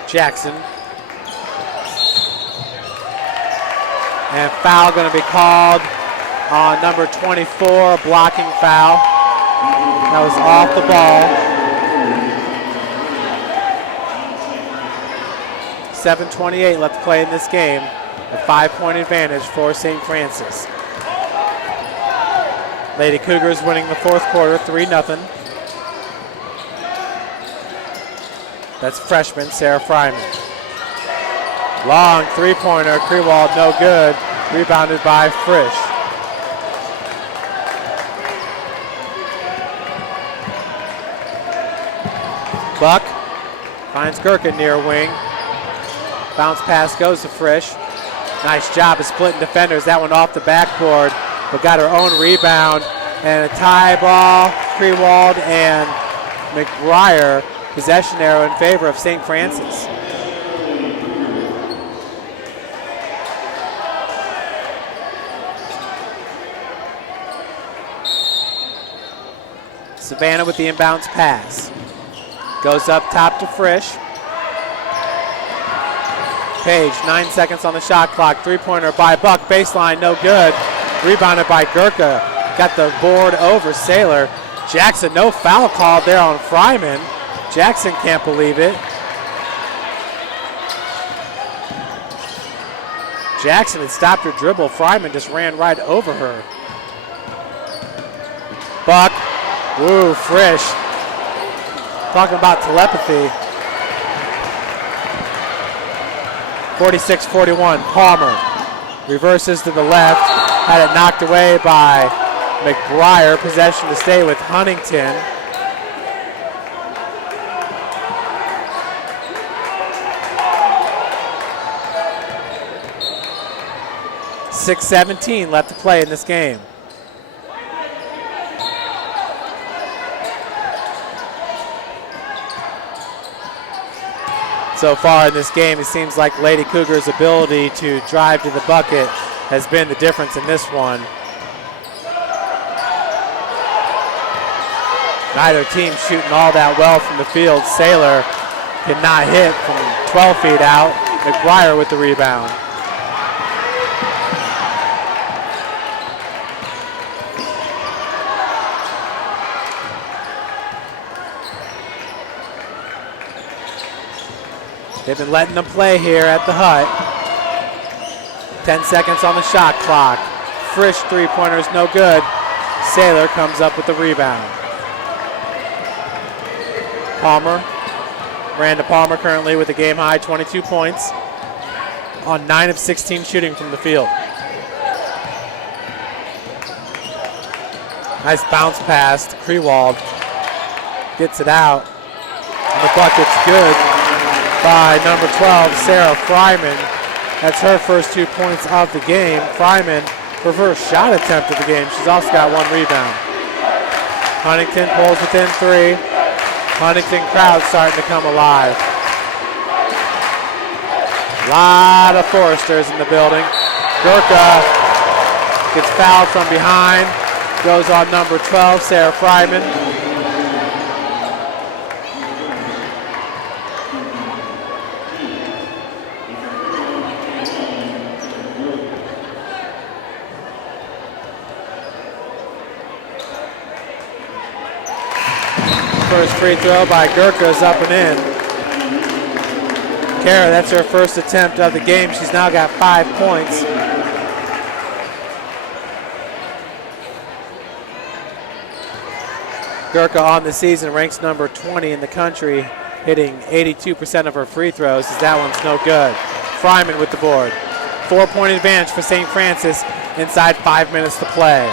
Jackson. And foul going to be called on number 24, a blocking foul. That was off the ball. 7:28 left to play in this game. A 5-point advantage for St. Francis. Lady Cougars winning the fourth quarter, 3-0. That's freshman Sarah Fryman. Long three-pointer, Krewald no good. Rebounded by Frisch. Buck finds Gerka near wing. Bounce pass goes to Frisch. Nice job of splitting defenders. That one off the backboard, but got her own rebound. And a tie ball. Krewald and McBryar. Possession arrow in favor of St. Francis. Savannah with the inbounds pass. Goes up top to Frisch. Page, 9 seconds on the shot clock. Three-pointer by Buck. Baseline, no good. Rebounded by Gerka. Got the board over Saylor. Jackson, no foul called there on Fryman. Jackson can't believe it. Jackson had stopped her dribble. Fryman just ran right over her. Buck. Woo, Frisch. Talking about telepathy. 46-41, Palmer reverses to the left. Had it knocked away by McBryar. Possession to stay with Huntington. .6:17 left to play in this game. So far in this game, it seems like Lady Cougars' ability to drive to the bucket has been the difference in this one. Neither team shooting all that well from the field. Saylor cannot hit from 12 feet out. McBryar with the rebound. They've been letting them play here at the hut. 10 seconds on the shot clock. Frisch three-pointer is no good. Saylor comes up with the rebound. Palmer. Miranda Palmer currently with a game-high 22 points on 9 of 16 shooting from the field. Nice bounce pass to Krewald. Gets it out. And the bucket's good by number 12, Sarah Fryman. That's her first 2 points of the game. Fryman, her first shot attempt of the game. She's also got 1 rebound. Huntington pulls within 3. Huntington crowd starting to come alive. A lot of Foresters in the building. Gerka gets fouled from behind. Goes on number 12, Sarah Fryman. First free throw by Gerka is up and in. Kara, that's her first attempt of the game. She's now got 5 points. Gerka on the season ranks number 20 in the country, hitting 82% of her free throws, as that one's no good. Fryman with the board. 4-point advantage for St. Francis inside 5 minutes to play.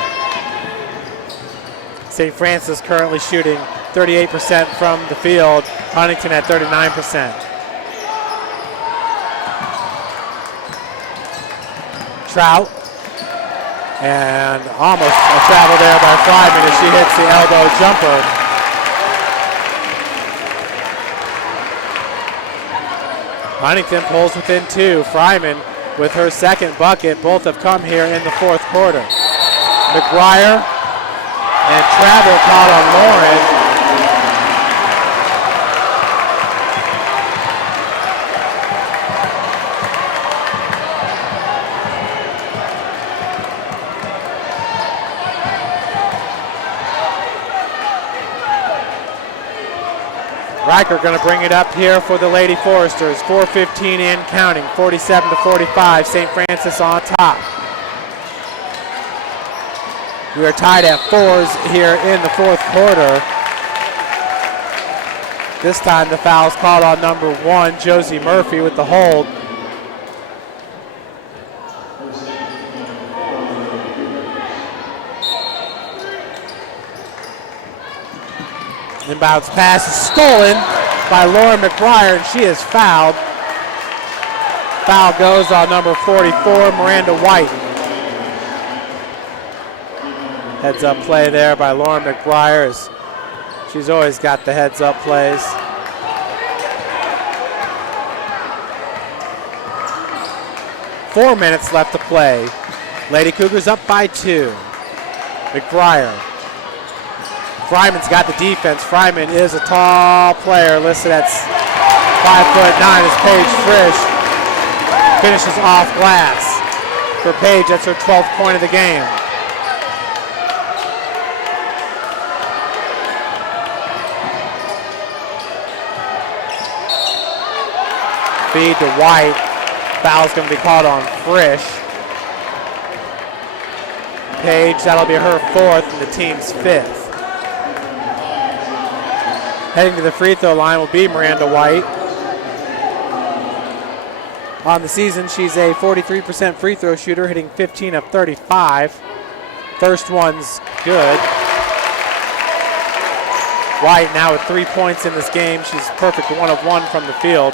St. Francis currently shooting 38% from the field. Huntington at 39%. Trout. And almost a travel there by Fryman as she hits the elbow jumper. Huntington pulls within 2. Fryman with her second bucket. Both have come here in the fourth quarter. McBryar and travel caught on Lauren. Riker going to bring it up here for the Lady Foresters. 4:15 in, counting. 47-45. St. Francis on top. We are tied at 4s here in the fourth quarter. This time the foul's called on number 1, Josie Murphy, with the hold. Inbounds pass is stolen by Lauren McBryar, and she is fouled. Foul goes on number 44, Miranda White. Heads up play there by Lauren McBryar. She's always got the heads up plays. Four minutes left to play. Lady Cougars up by 2. McBryar. Fryman's got the defense. Fryman is a tall player, listed at 5'9" as Paige Frisch finishes off glass. For Paige, that's her 12th point of the game. Feed to White. Foul's going to be called on Frisch. Paige, that'll be her 4th and the team's 5th. Heading to the free throw line will be Miranda White. On the season, she's a 43% free throw shooter, hitting 15 of 35. First one's good. White now with 3 points in this game. She's perfect 1 of 1 from the field.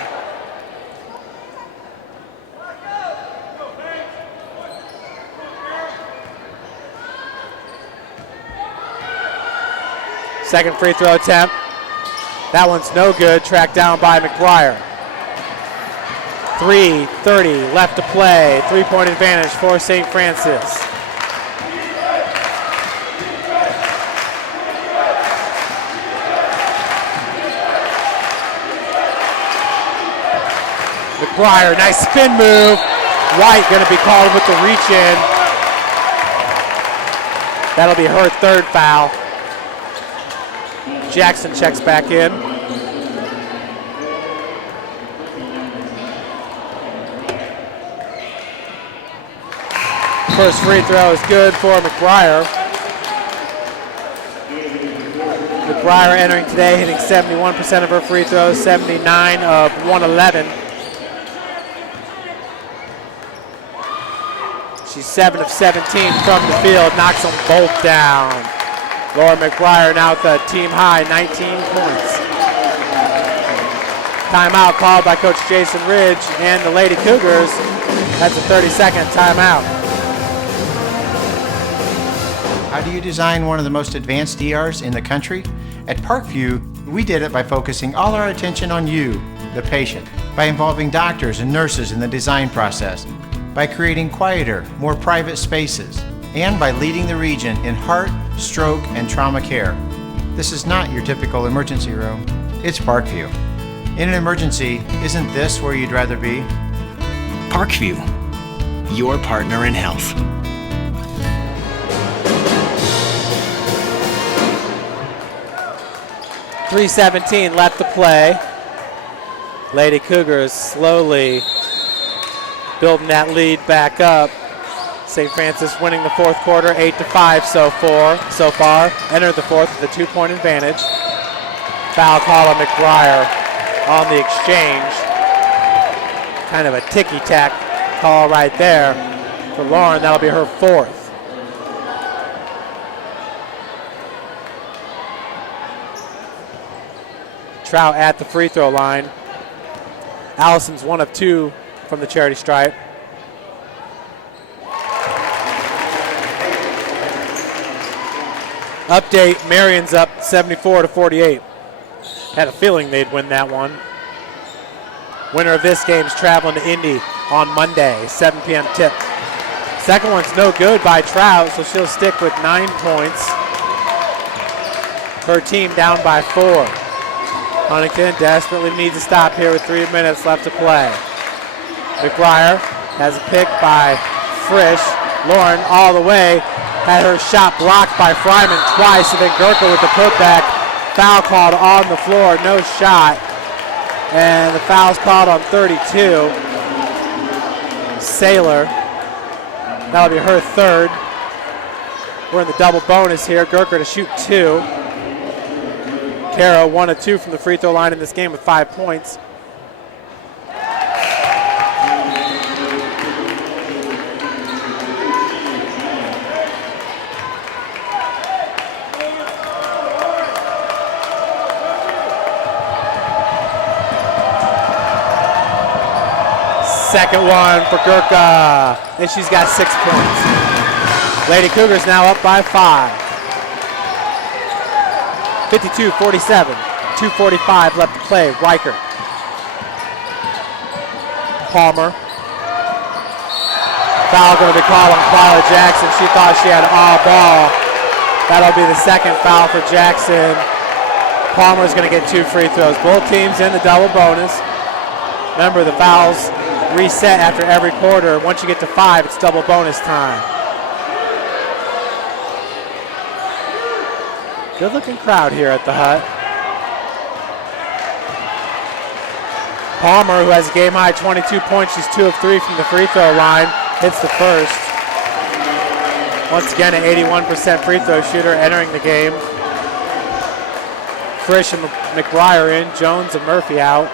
Second free throw attempt. That one's no good, tracked down by McBryar. 3:30 left to play. 3-point advantage for St. Francis. McBryar, nice spin move. White going to be called with the reach in. That'll be her 3rd foul. Jackson checks back in. First free throw is good for McBryar. McBryar entering today, hitting 71% of her free throws, 79 of 111. She's 7 of 17 from the field, knocks them both down. Lauren McBryar now with a team high 19 points. Timeout called by Coach Jason Ridge and the Lady Cougars. That's a 30-second timeout. How do you design one of the most advanced DRs in the country? At Parkview, we did it by focusing all our attention on you, the patient, by involving doctors and nurses in the design process, by creating quieter, more private spaces, and by leading the region in heart, stroke, and trauma care. This is not your typical emergency room. It's Parkview. In an emergency, isn't this where you'd rather be? Parkview, your partner in health. .317 left to play. Lady Cougars slowly building that lead back up. St. Francis winning the fourth quarter, 8-5 so far. Entered the fourth with a 2-point advantage. Foul call on McBryar on the exchange. Kind of a ticky-tack call right there for Lauren. That'll be her 4th. Trout at the free throw line. Allison's 1 of 2 from the charity stripe. Update, Marion's up 74-48. Had a feeling they'd win that one. Winner of this game's traveling to Indy on Monday, 7 p.m. tip. Second one's no good by Trout, so she'll stick with 9 points. Her team down by 4. Huntington desperately needs a stop here with 3 minutes left to play. McBryar has a pick by Frisch. Lauren all the way. Had her shot blocked by Fryman twice, and then Gerka with the putback. foul called on the floor, no shot. And the foul's called on 32. Saylor. That'll be her third. We're in the double bonus here. Gerka to shoot 2. Kara 1 of 2 from the free throw line in this game with 5 points. Second one for Gerka, and she's got 6 points. Lady Cougars now up by 5. 52-47, 2:45 left to play. Riker. Palmer. Foul going to be called on Kara Jackson. She thought she had all ball. That'll be the second foul for Jackson. Palmer's going to get 2 free throws. Both teams in the double bonus. Remember, the fouls reset after every quarter. Once you get to 5, it's double bonus time. Good looking crowd here at the Hut. Palmer, who has a game high 22 points, she's 2 of 3 from the free throw line, hits the first. Once again, an 81% free throw shooter entering the game. Frisch and McBryar in, Jones and Murphy out.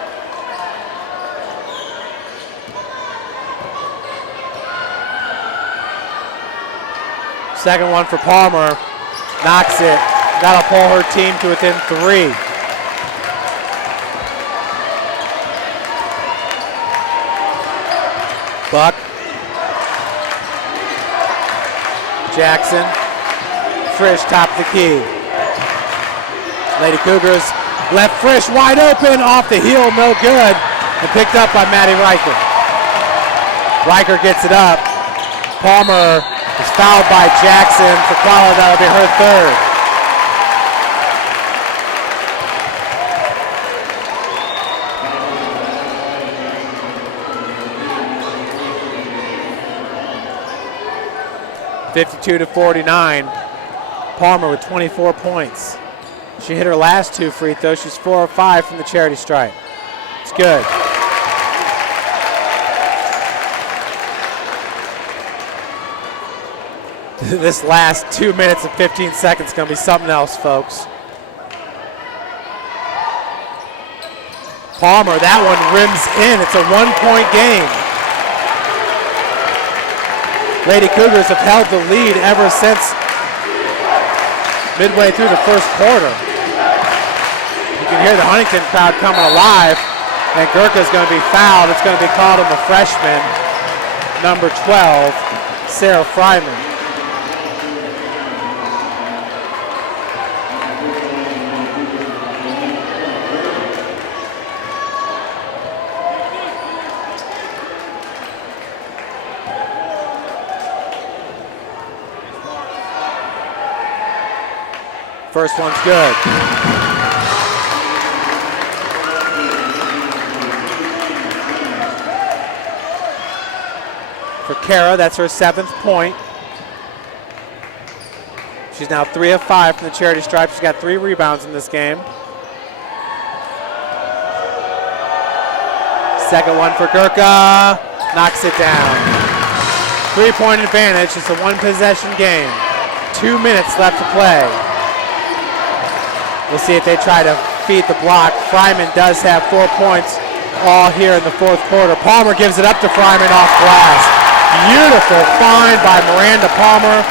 Second one for Palmer, knocks it. That'll pull her team to within 3. Buck. Jackson. Frisch top of the key. Lady Cougars left Frisch wide open, off the heel, no good. And picked up by Maddie Riker. Riker gets it up. Palmer is fouled by Jackson. For Quala, that'll be her third. (52-49). Palmer with 24 points. She hit her last 2 free throws. She's 4 of 5 from the charity stripe. It's good. This last 2 minutes and 15 seconds is going to be something else, folks. Palmer, that one rims in. It's a 1-point game. Lady Cougars have held the lead ever since midway through the first quarter. You can hear the Huntington crowd coming alive, and Gerka's going to be fouled. It's going to be called on the freshman, number 12, Sarah Fryman. First one's good. For Kara, that's her 7th point. She's now 3 of 5 from the charity stripe. She's got 3 rebounds in this game. Second one for Gerka. Knocks it down. 3-point advantage. It's a 1-possession game. 2 minutes left to play. We'll see if they try to feed the block. Fryman does have 4 points all here in the 4th quarter. Palmer gives it up to Fryman off glass. Beautiful find by Miranda Palmer.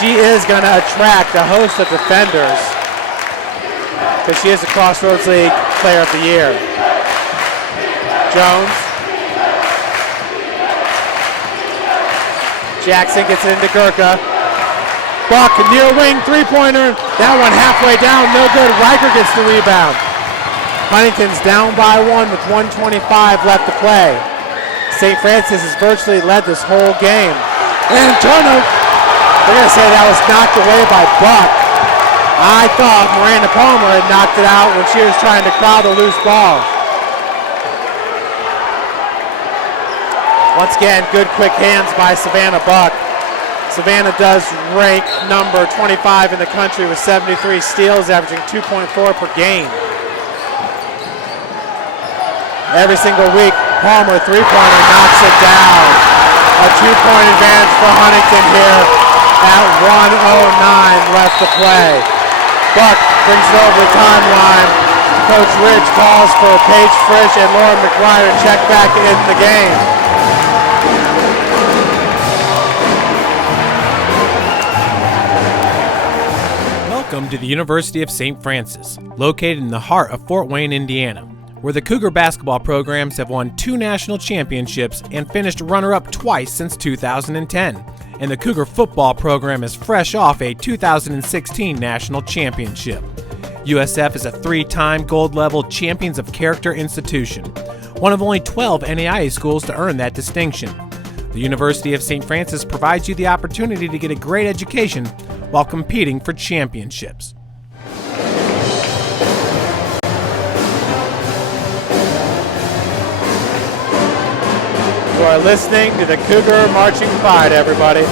She is going to attract a host of defenders because she is the Crossroads League Player of the Year. Jones. Jackson gets it into Gerka. Buck, near wing, 3-pointer. That one halfway down, no good. Riker gets the rebound. Huntington's down by 1 with 1:25 left to play. St. Francis has virtually led this whole game. And turnover. They're going to say that was knocked away by Buck. I thought Miranda Palmer had knocked it out when she was trying to crowd a loose ball. Once again, good quick hands by Savannah Buck. Savannah does rank number 25 in the country with 73 steals, averaging 2.4 per game. Every single week, Palmer, three-pointer, knocks it down. A 2-point advantage for Huntington here at 1:09 left to play. Buck brings it over the timeline. Coach Ridge calls for Paige Frisch and Lauren McBryar to check back in the game. Welcome to the University of St. Francis, located in the heart of Fort Wayne, Indiana, where the Cougar basketball programs have won 2 national championships and finished runner-up twice since 2010. And the Cougar football program is fresh off a 2016 national championship. USF is a 3-time gold-level Champions of Character institution, one of only 12 NAIA schools to earn that distinction. The University of St. Francis provides you the opportunity to get a great education while competing for championships. You are listening to the Cougar Marching Pride, everybody.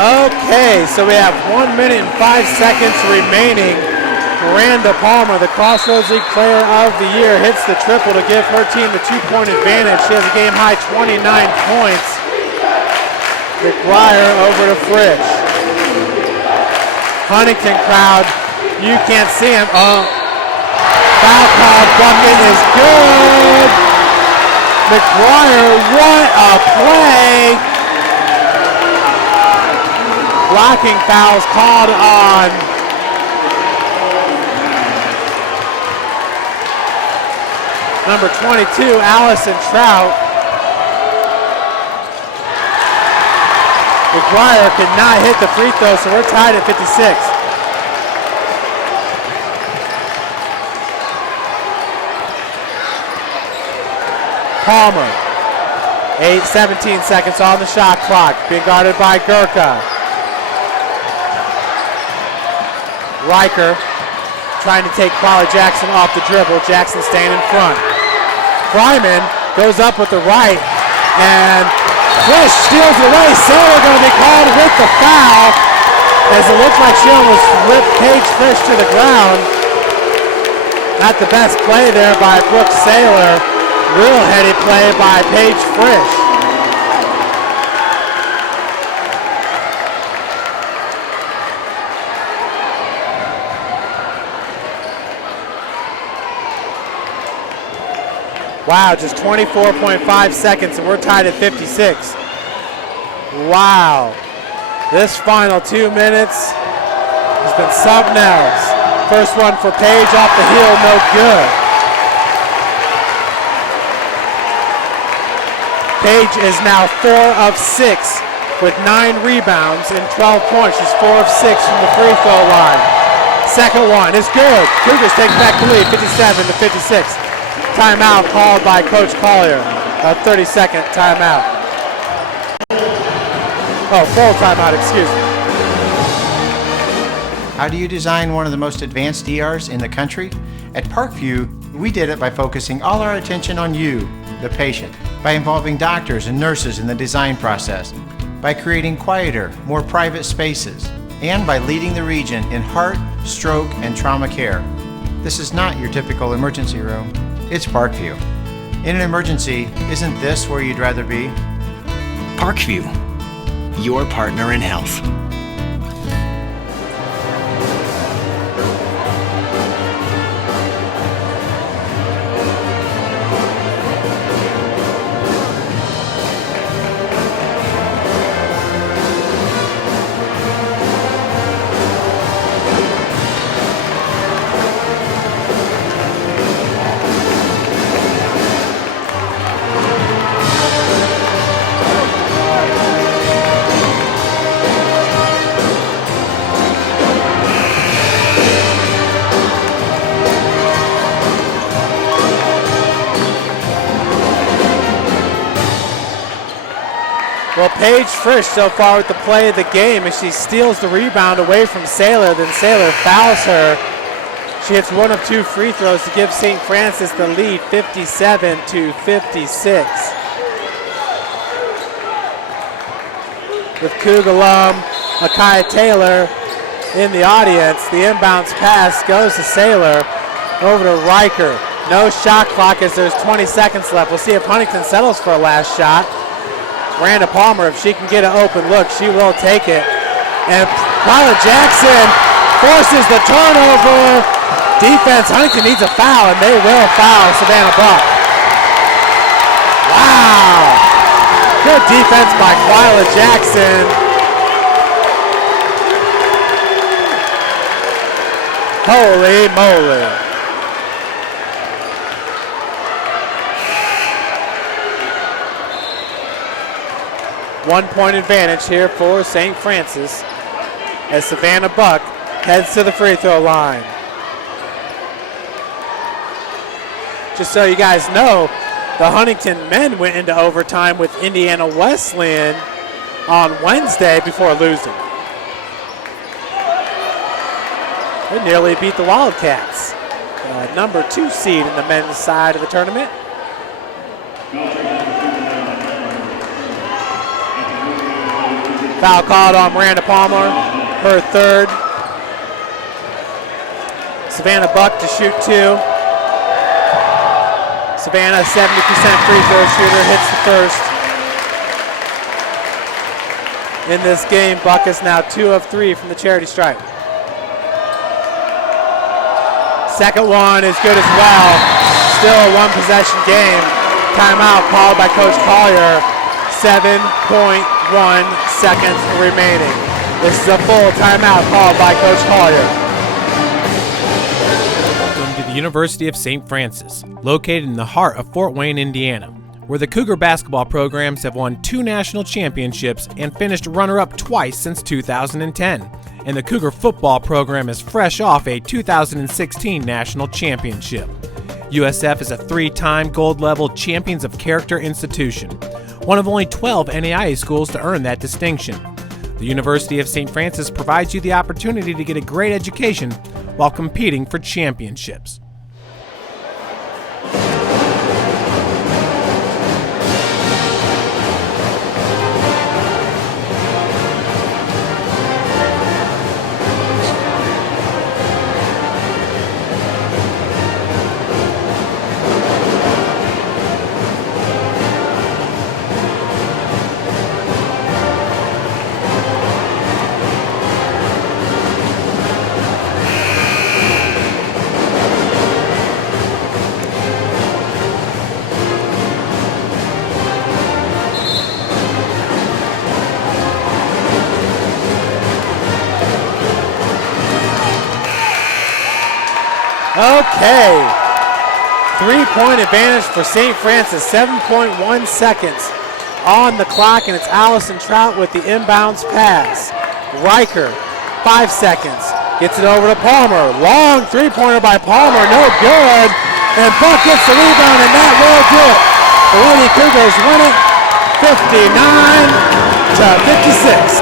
Okay, so we have 1 minute and 5 seconds remaining. Miranda Palmer, the Crossroads League Player of the Year, hits the triple to give her team the 2-point advantage. She has a game-high 29 points. McBryar over to Frisch. Huntington crowd, you can't see him. Foul call, bucket is good. McBryar, what a play. Blocking fouls called on number 22, Allison Trout. McBryar could not hit the free throw, so we're tied at 56. Palmer, 17 seconds on the shot clock, being guarded by Gerka. Riker trying to take Polly Jackson off the dribble. Jackson staying in front. Fryman goes up with the right, and Frisch steals it away. Saylor going to be called with the foul, as it looks like she almost whipped Paige Frisch to the ground. Not the best play there by Brooke Saylor. Real heady play by Paige Frisch. Wow, just 24.5 seconds and we're tied at 56. Wow. This final 2 minutes has been something else. First one for Paige off the heel, no good. Paige is now 4 of 6 with 9 rebounds and 12 points. She's 4 of 6 from the free throw line. Second one is good. Cougars take back the lead, 57 to 56. Timeout called by Coach Collier. A 30-second timeout. Oh, full timeout, excuse me. How do you design one of the most advanced DRs in the country? At Parkview, we did it by focusing all our attention on you, the patient, by involving doctors and nurses in the design process, by creating quieter, more private spaces, and by leading the region in heart, stroke, and trauma care. This is not your typical emergency room. It's Parkview. In an emergency, isn't this where you'd rather be? Parkview, your partner in health. Well, Paige Frisch so far with the play of the game as she steals the rebound away from Saylor. Then Saylor fouls her. She hits one of 2 free throws to give St. Francis the lead, 57-56. With Coug alum Akai Taylor in the audience, the inbounds pass goes to Saylor over to Riker. No shot clock as there's 20 seconds left. We'll see if Huntington settles for a last shot. Miranda Palmer, if she can get an open look, she will take it. And Paula Jackson forces the turnover. Defense, Huntington needs a foul, and they will foul Savannah Buck. Wow. Good defense by Quila Jackson. Holy moly. One-point advantage here for St. Francis as Savannah Buck heads to the free throw line. Just so you guys know, the Huntington men went into overtime with Indiana Wesleyan on Wednesday before losing. They nearly beat the Wildcats, number 2 seed in the men's side of the tournament. Foul called on Miranda Palmer, her 3rd. Savannah Buck to shoot 2. Savannah, 70% free throw shooter, hits the 1st. In this game, Buck is now 2 of 3 from the charity stripe. Second one is good as well. Still a 1-possession game. Timeout called by Coach Collier. 7.1 seconds remaining. This is a full timeout called by Coach Collier. Welcome to the University of St. Francis, located in the heart of Fort Wayne, Indiana, where the Cougar basketball programs have won 2 national championships and finished runner-up twice since 2010. And the Cougar football program is fresh off a 2016 national championship. USF is a 3-time gold-level Champions of Character institution, one of only 12 NAIA schools to earn that distinction. The University of St. Francis provides you the opportunity to get a great education while competing for championships. Okay, 3-point advantage for St. Francis, 7.1 seconds on the clock, and it's Allison Trout with the inbounds pass. Riker, 5 seconds, gets it over to Palmer. Long 3-pointer by Palmer, no good, and Buck gets the rebound, and that will do it. The Lady Cougars win it, 59-56.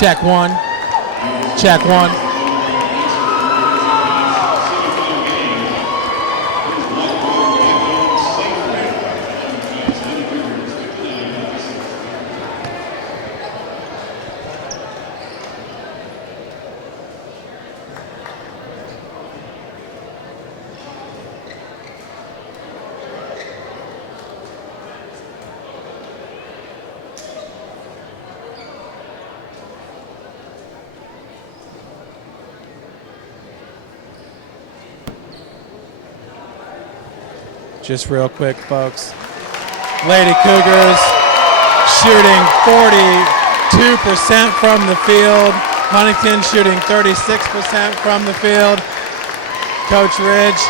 Check one. Check one. Just real quick, folks. Lady Cougars shooting 42% from the field. Huntington shooting 36% from the field. Coach Ridge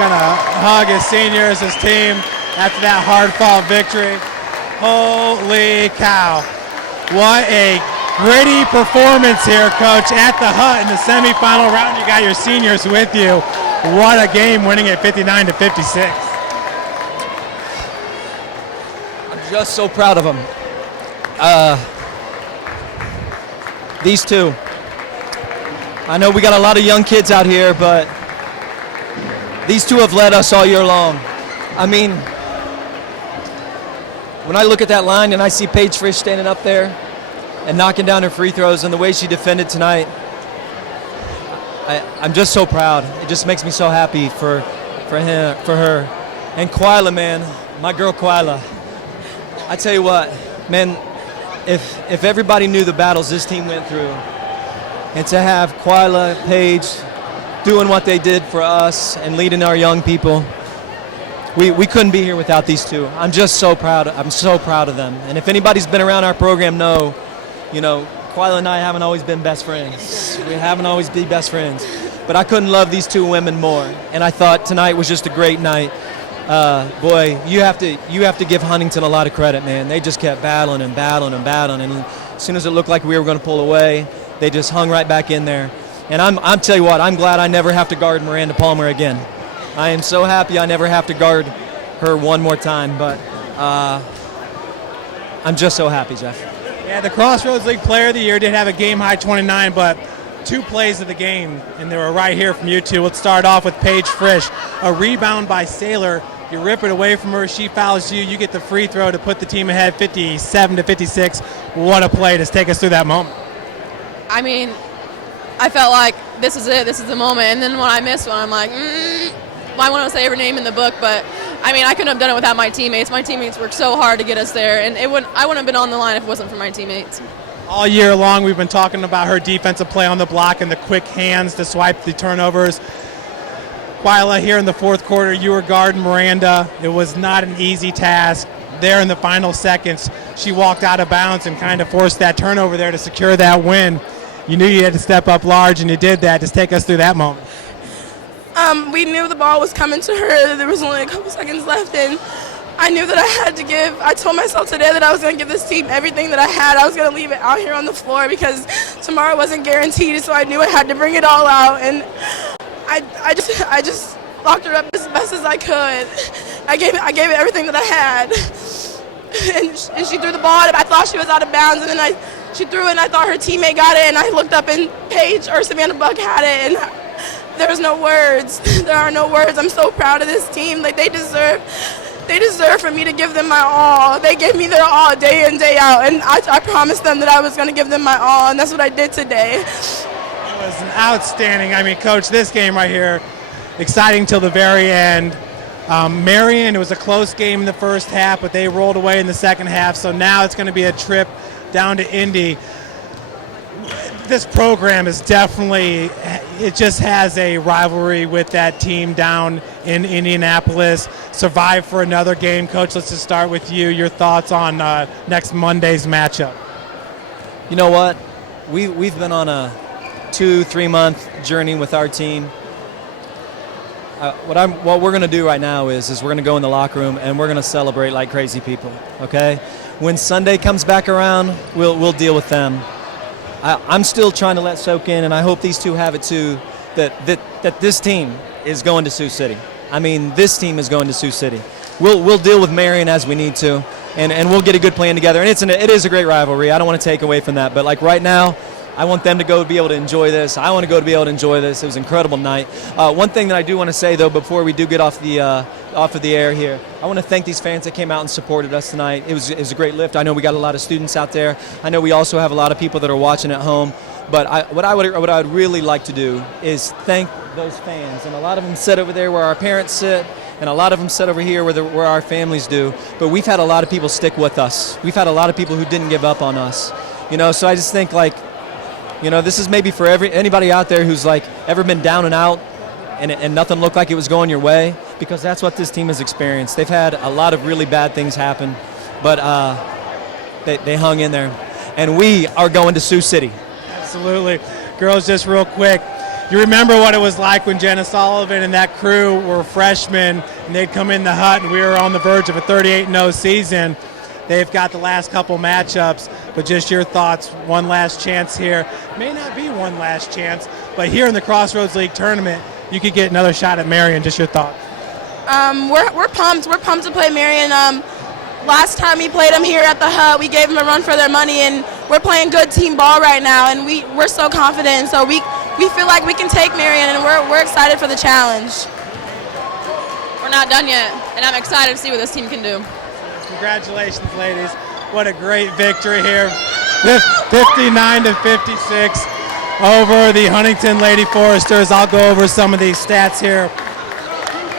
gonna hug his seniors, his team, after that hard-fought victory. Holy cow. What a gritty performance here, Coach, at the Hut in the semifinal round. You got your seniors with you. What a game, winning at 59-56. I'm just so proud of them. These two. I know we got a lot of young kids out here, but these two have led us all year long. I mean, when I look at that line and I see Paige Frisch standing up there and knocking down her free throws and the way she defended tonight, I'm just so proud. It just makes me so happy for her. And Quila, man, my girl Quila. I tell you what, man, if everybody knew the battles this team went through, and to have Quila, Paige doing what they did for us and leading our young people, we couldn't be here without these two. I'm just so proud. I'm so proud of them. And if anybody's been around our program, Quila and I haven't always been best friends. We haven't always been best friends. But I couldn't love these two women more. And I thought tonight was just a great night. Boy, you have to give Huntington a lot of credit, man. They just kept battling and battling and battling, and as soon as it looked like we were going to pull away, they just hung right back in there. And I'm tell you what, I'm glad I never have to guard Miranda Palmer again. I am so happy I never have to guard her one more time. But I'm just so happy, Jeff. Yeah, the Crossroads League Player of the Year did have a game-high 29, but two plays of the game, and they were right here from you two. Let's start off with Paige Frisch. A rebound by Saylor. You rip it away from her. She fouls you. You get the free throw to put the team ahead 57-56. What a play. Just take us through that moment. I mean, I felt like this is it. This is the moment. And then when I missed one, I'm like, I want to say every name in the book, but I mean, I couldn't have done it without my teammates. My teammates worked so hard to get us there, and I wouldn't have been on the line if it wasn't for my teammates. All year long, we've been talking about her defensive play on the block and the quick hands to swipe the turnovers. Quila, here in the fourth quarter, you were guarding Miranda. It was not an easy task. There in the final seconds, she walked out of bounds and kind of forced that turnover there to secure that win. You knew you had to step up large, and you did that. Just take us through that moment. We knew the ball was coming to her. There was only a couple seconds left, and I knew that I had to give. I told myself today that I was going to give this team everything that I had. I was going to leave it out here on the floor because tomorrow wasn't guaranteed, so I knew I had to bring it all out. And I just locked her up as best as I could. I gave it everything that I had. And she threw the ball, and I thought she was out of bounds, and then she threw it, and I thought her teammate got it, and I looked up, and Paige or Savannah Buck had it, and there's no words. There are no words. I'm so proud of this team. Like, they deserve for me to give them my all. They gave me their all day in, day out, and I promised them that I was going to give them my all, and that's what I did today. It was an outstanding, Coach, this game right here, exciting till the very end. Marion, it was a close game in the first half, but they rolled away in the second half, so now it's going to be a trip down to Indy. This program is definitely, it just has a rivalry with that team down in Indianapolis. Survive for another game. Coach, let's just start with you. Your thoughts on next Monday's matchup. You know what? We've been on a 2-3 month journey with our team. What we're going to do right now is we're going to go in the locker room and we're going to celebrate like crazy people, okay? When Sunday comes back around, we'll deal with them. I'm still trying to let soak in, and I hope these two have it too, that this team is going to Sioux City. I mean, this team is going to Sioux City. We'll deal with Marion as we need to, and we'll get a good plan together. And it is a great rivalry. I don't want to take away from that, but like right now, I want them to go be able to enjoy this. I want to go to be able to enjoy this. It was an incredible night. One thing that I do want to say, though, before we do get off of the air here, I want to thank these fans that came out and supported us tonight. It was a great lift. I know we got a lot of students out there. I know we also have a lot of people that are watching at home. But what I would really like to do is thank those fans. And a lot of them sit over there where our parents sit, and a lot of them sit over here where our families do. But we've had a lot of people stick with us. We've had a lot of people who didn't give up on us. So I just think, this is maybe for anybody out there who's ever been down and out and nothing looked like it was going your way, because that's what this team has experienced. They've had a lot of really bad things happen, but they hung in there. And we are going to Sioux City. Absolutely. Girls, just real quick, you remember what it was like when Jenna Sullivan and that crew were freshmen and they'd come in the hut and we were on the verge of a 38-0 season. They've got the last couple matchups, but just your thoughts, one last chance here. May not be one last chance, but here in the Crossroads League tournament, you could get another shot at Marion. Just your thoughts. We're pumped. We're pumped to play Marion. Last time we played them here at the hut, we gave them a run for their money, and we're playing good team ball right now, and we're so confident. So we feel like we can take Marion, and we're excited for the challenge. We're not done yet, and I'm excited to see what this team can do. Congratulations, ladies. What a great victory here. 59-56 over the Huntington Lady Foresters. I'll go over some of these stats here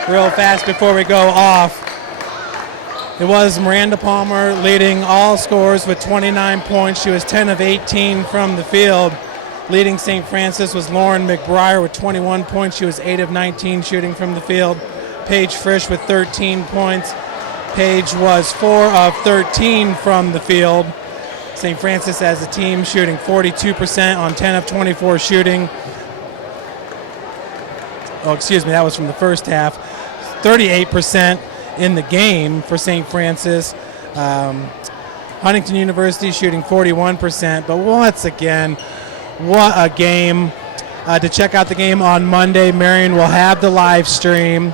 real fast before we go off. It was Miranda Palmer leading all scores with 29 points. She was 10 of 18 from the field. Leading St. Francis was Lauren McBryar with 21 points. She was 8 of 19 shooting from the field. Paige Frisch with 13 points. Paige was 4 of 13 from the field. St. Francis as a team shooting 42% on 10 of 24 shooting. Oh, excuse me, that was from the first half. 38% in the game for St. Francis. Huntington University shooting 41%. But once again, what a game. To check out the game on Monday, Marion will have the live stream.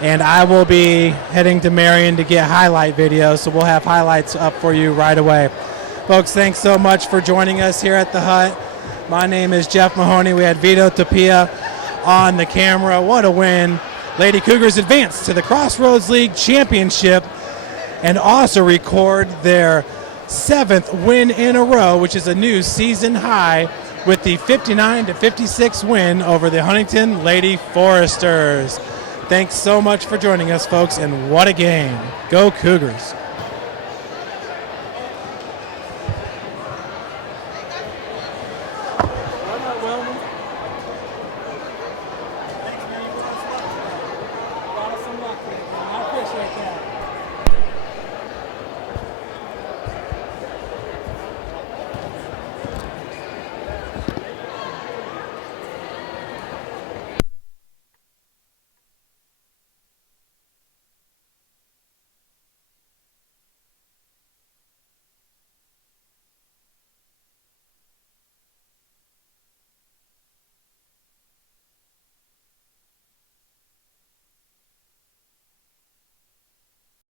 And I will be heading to Marion to get highlight videos, so we'll have highlights up for you right away. Folks, thanks so much for joining us here at the hut. My name is Jeff Mahoney. We had Vito Tapia on the camera. What a win. Lady Cougars advance to the Crossroads League Championship and also record their 7th win in a row, which is a new season high, with the 59-56 win over the Huntington Lady Foresters. Thanks so much for joining us, folks, and what a game. Go Cougars.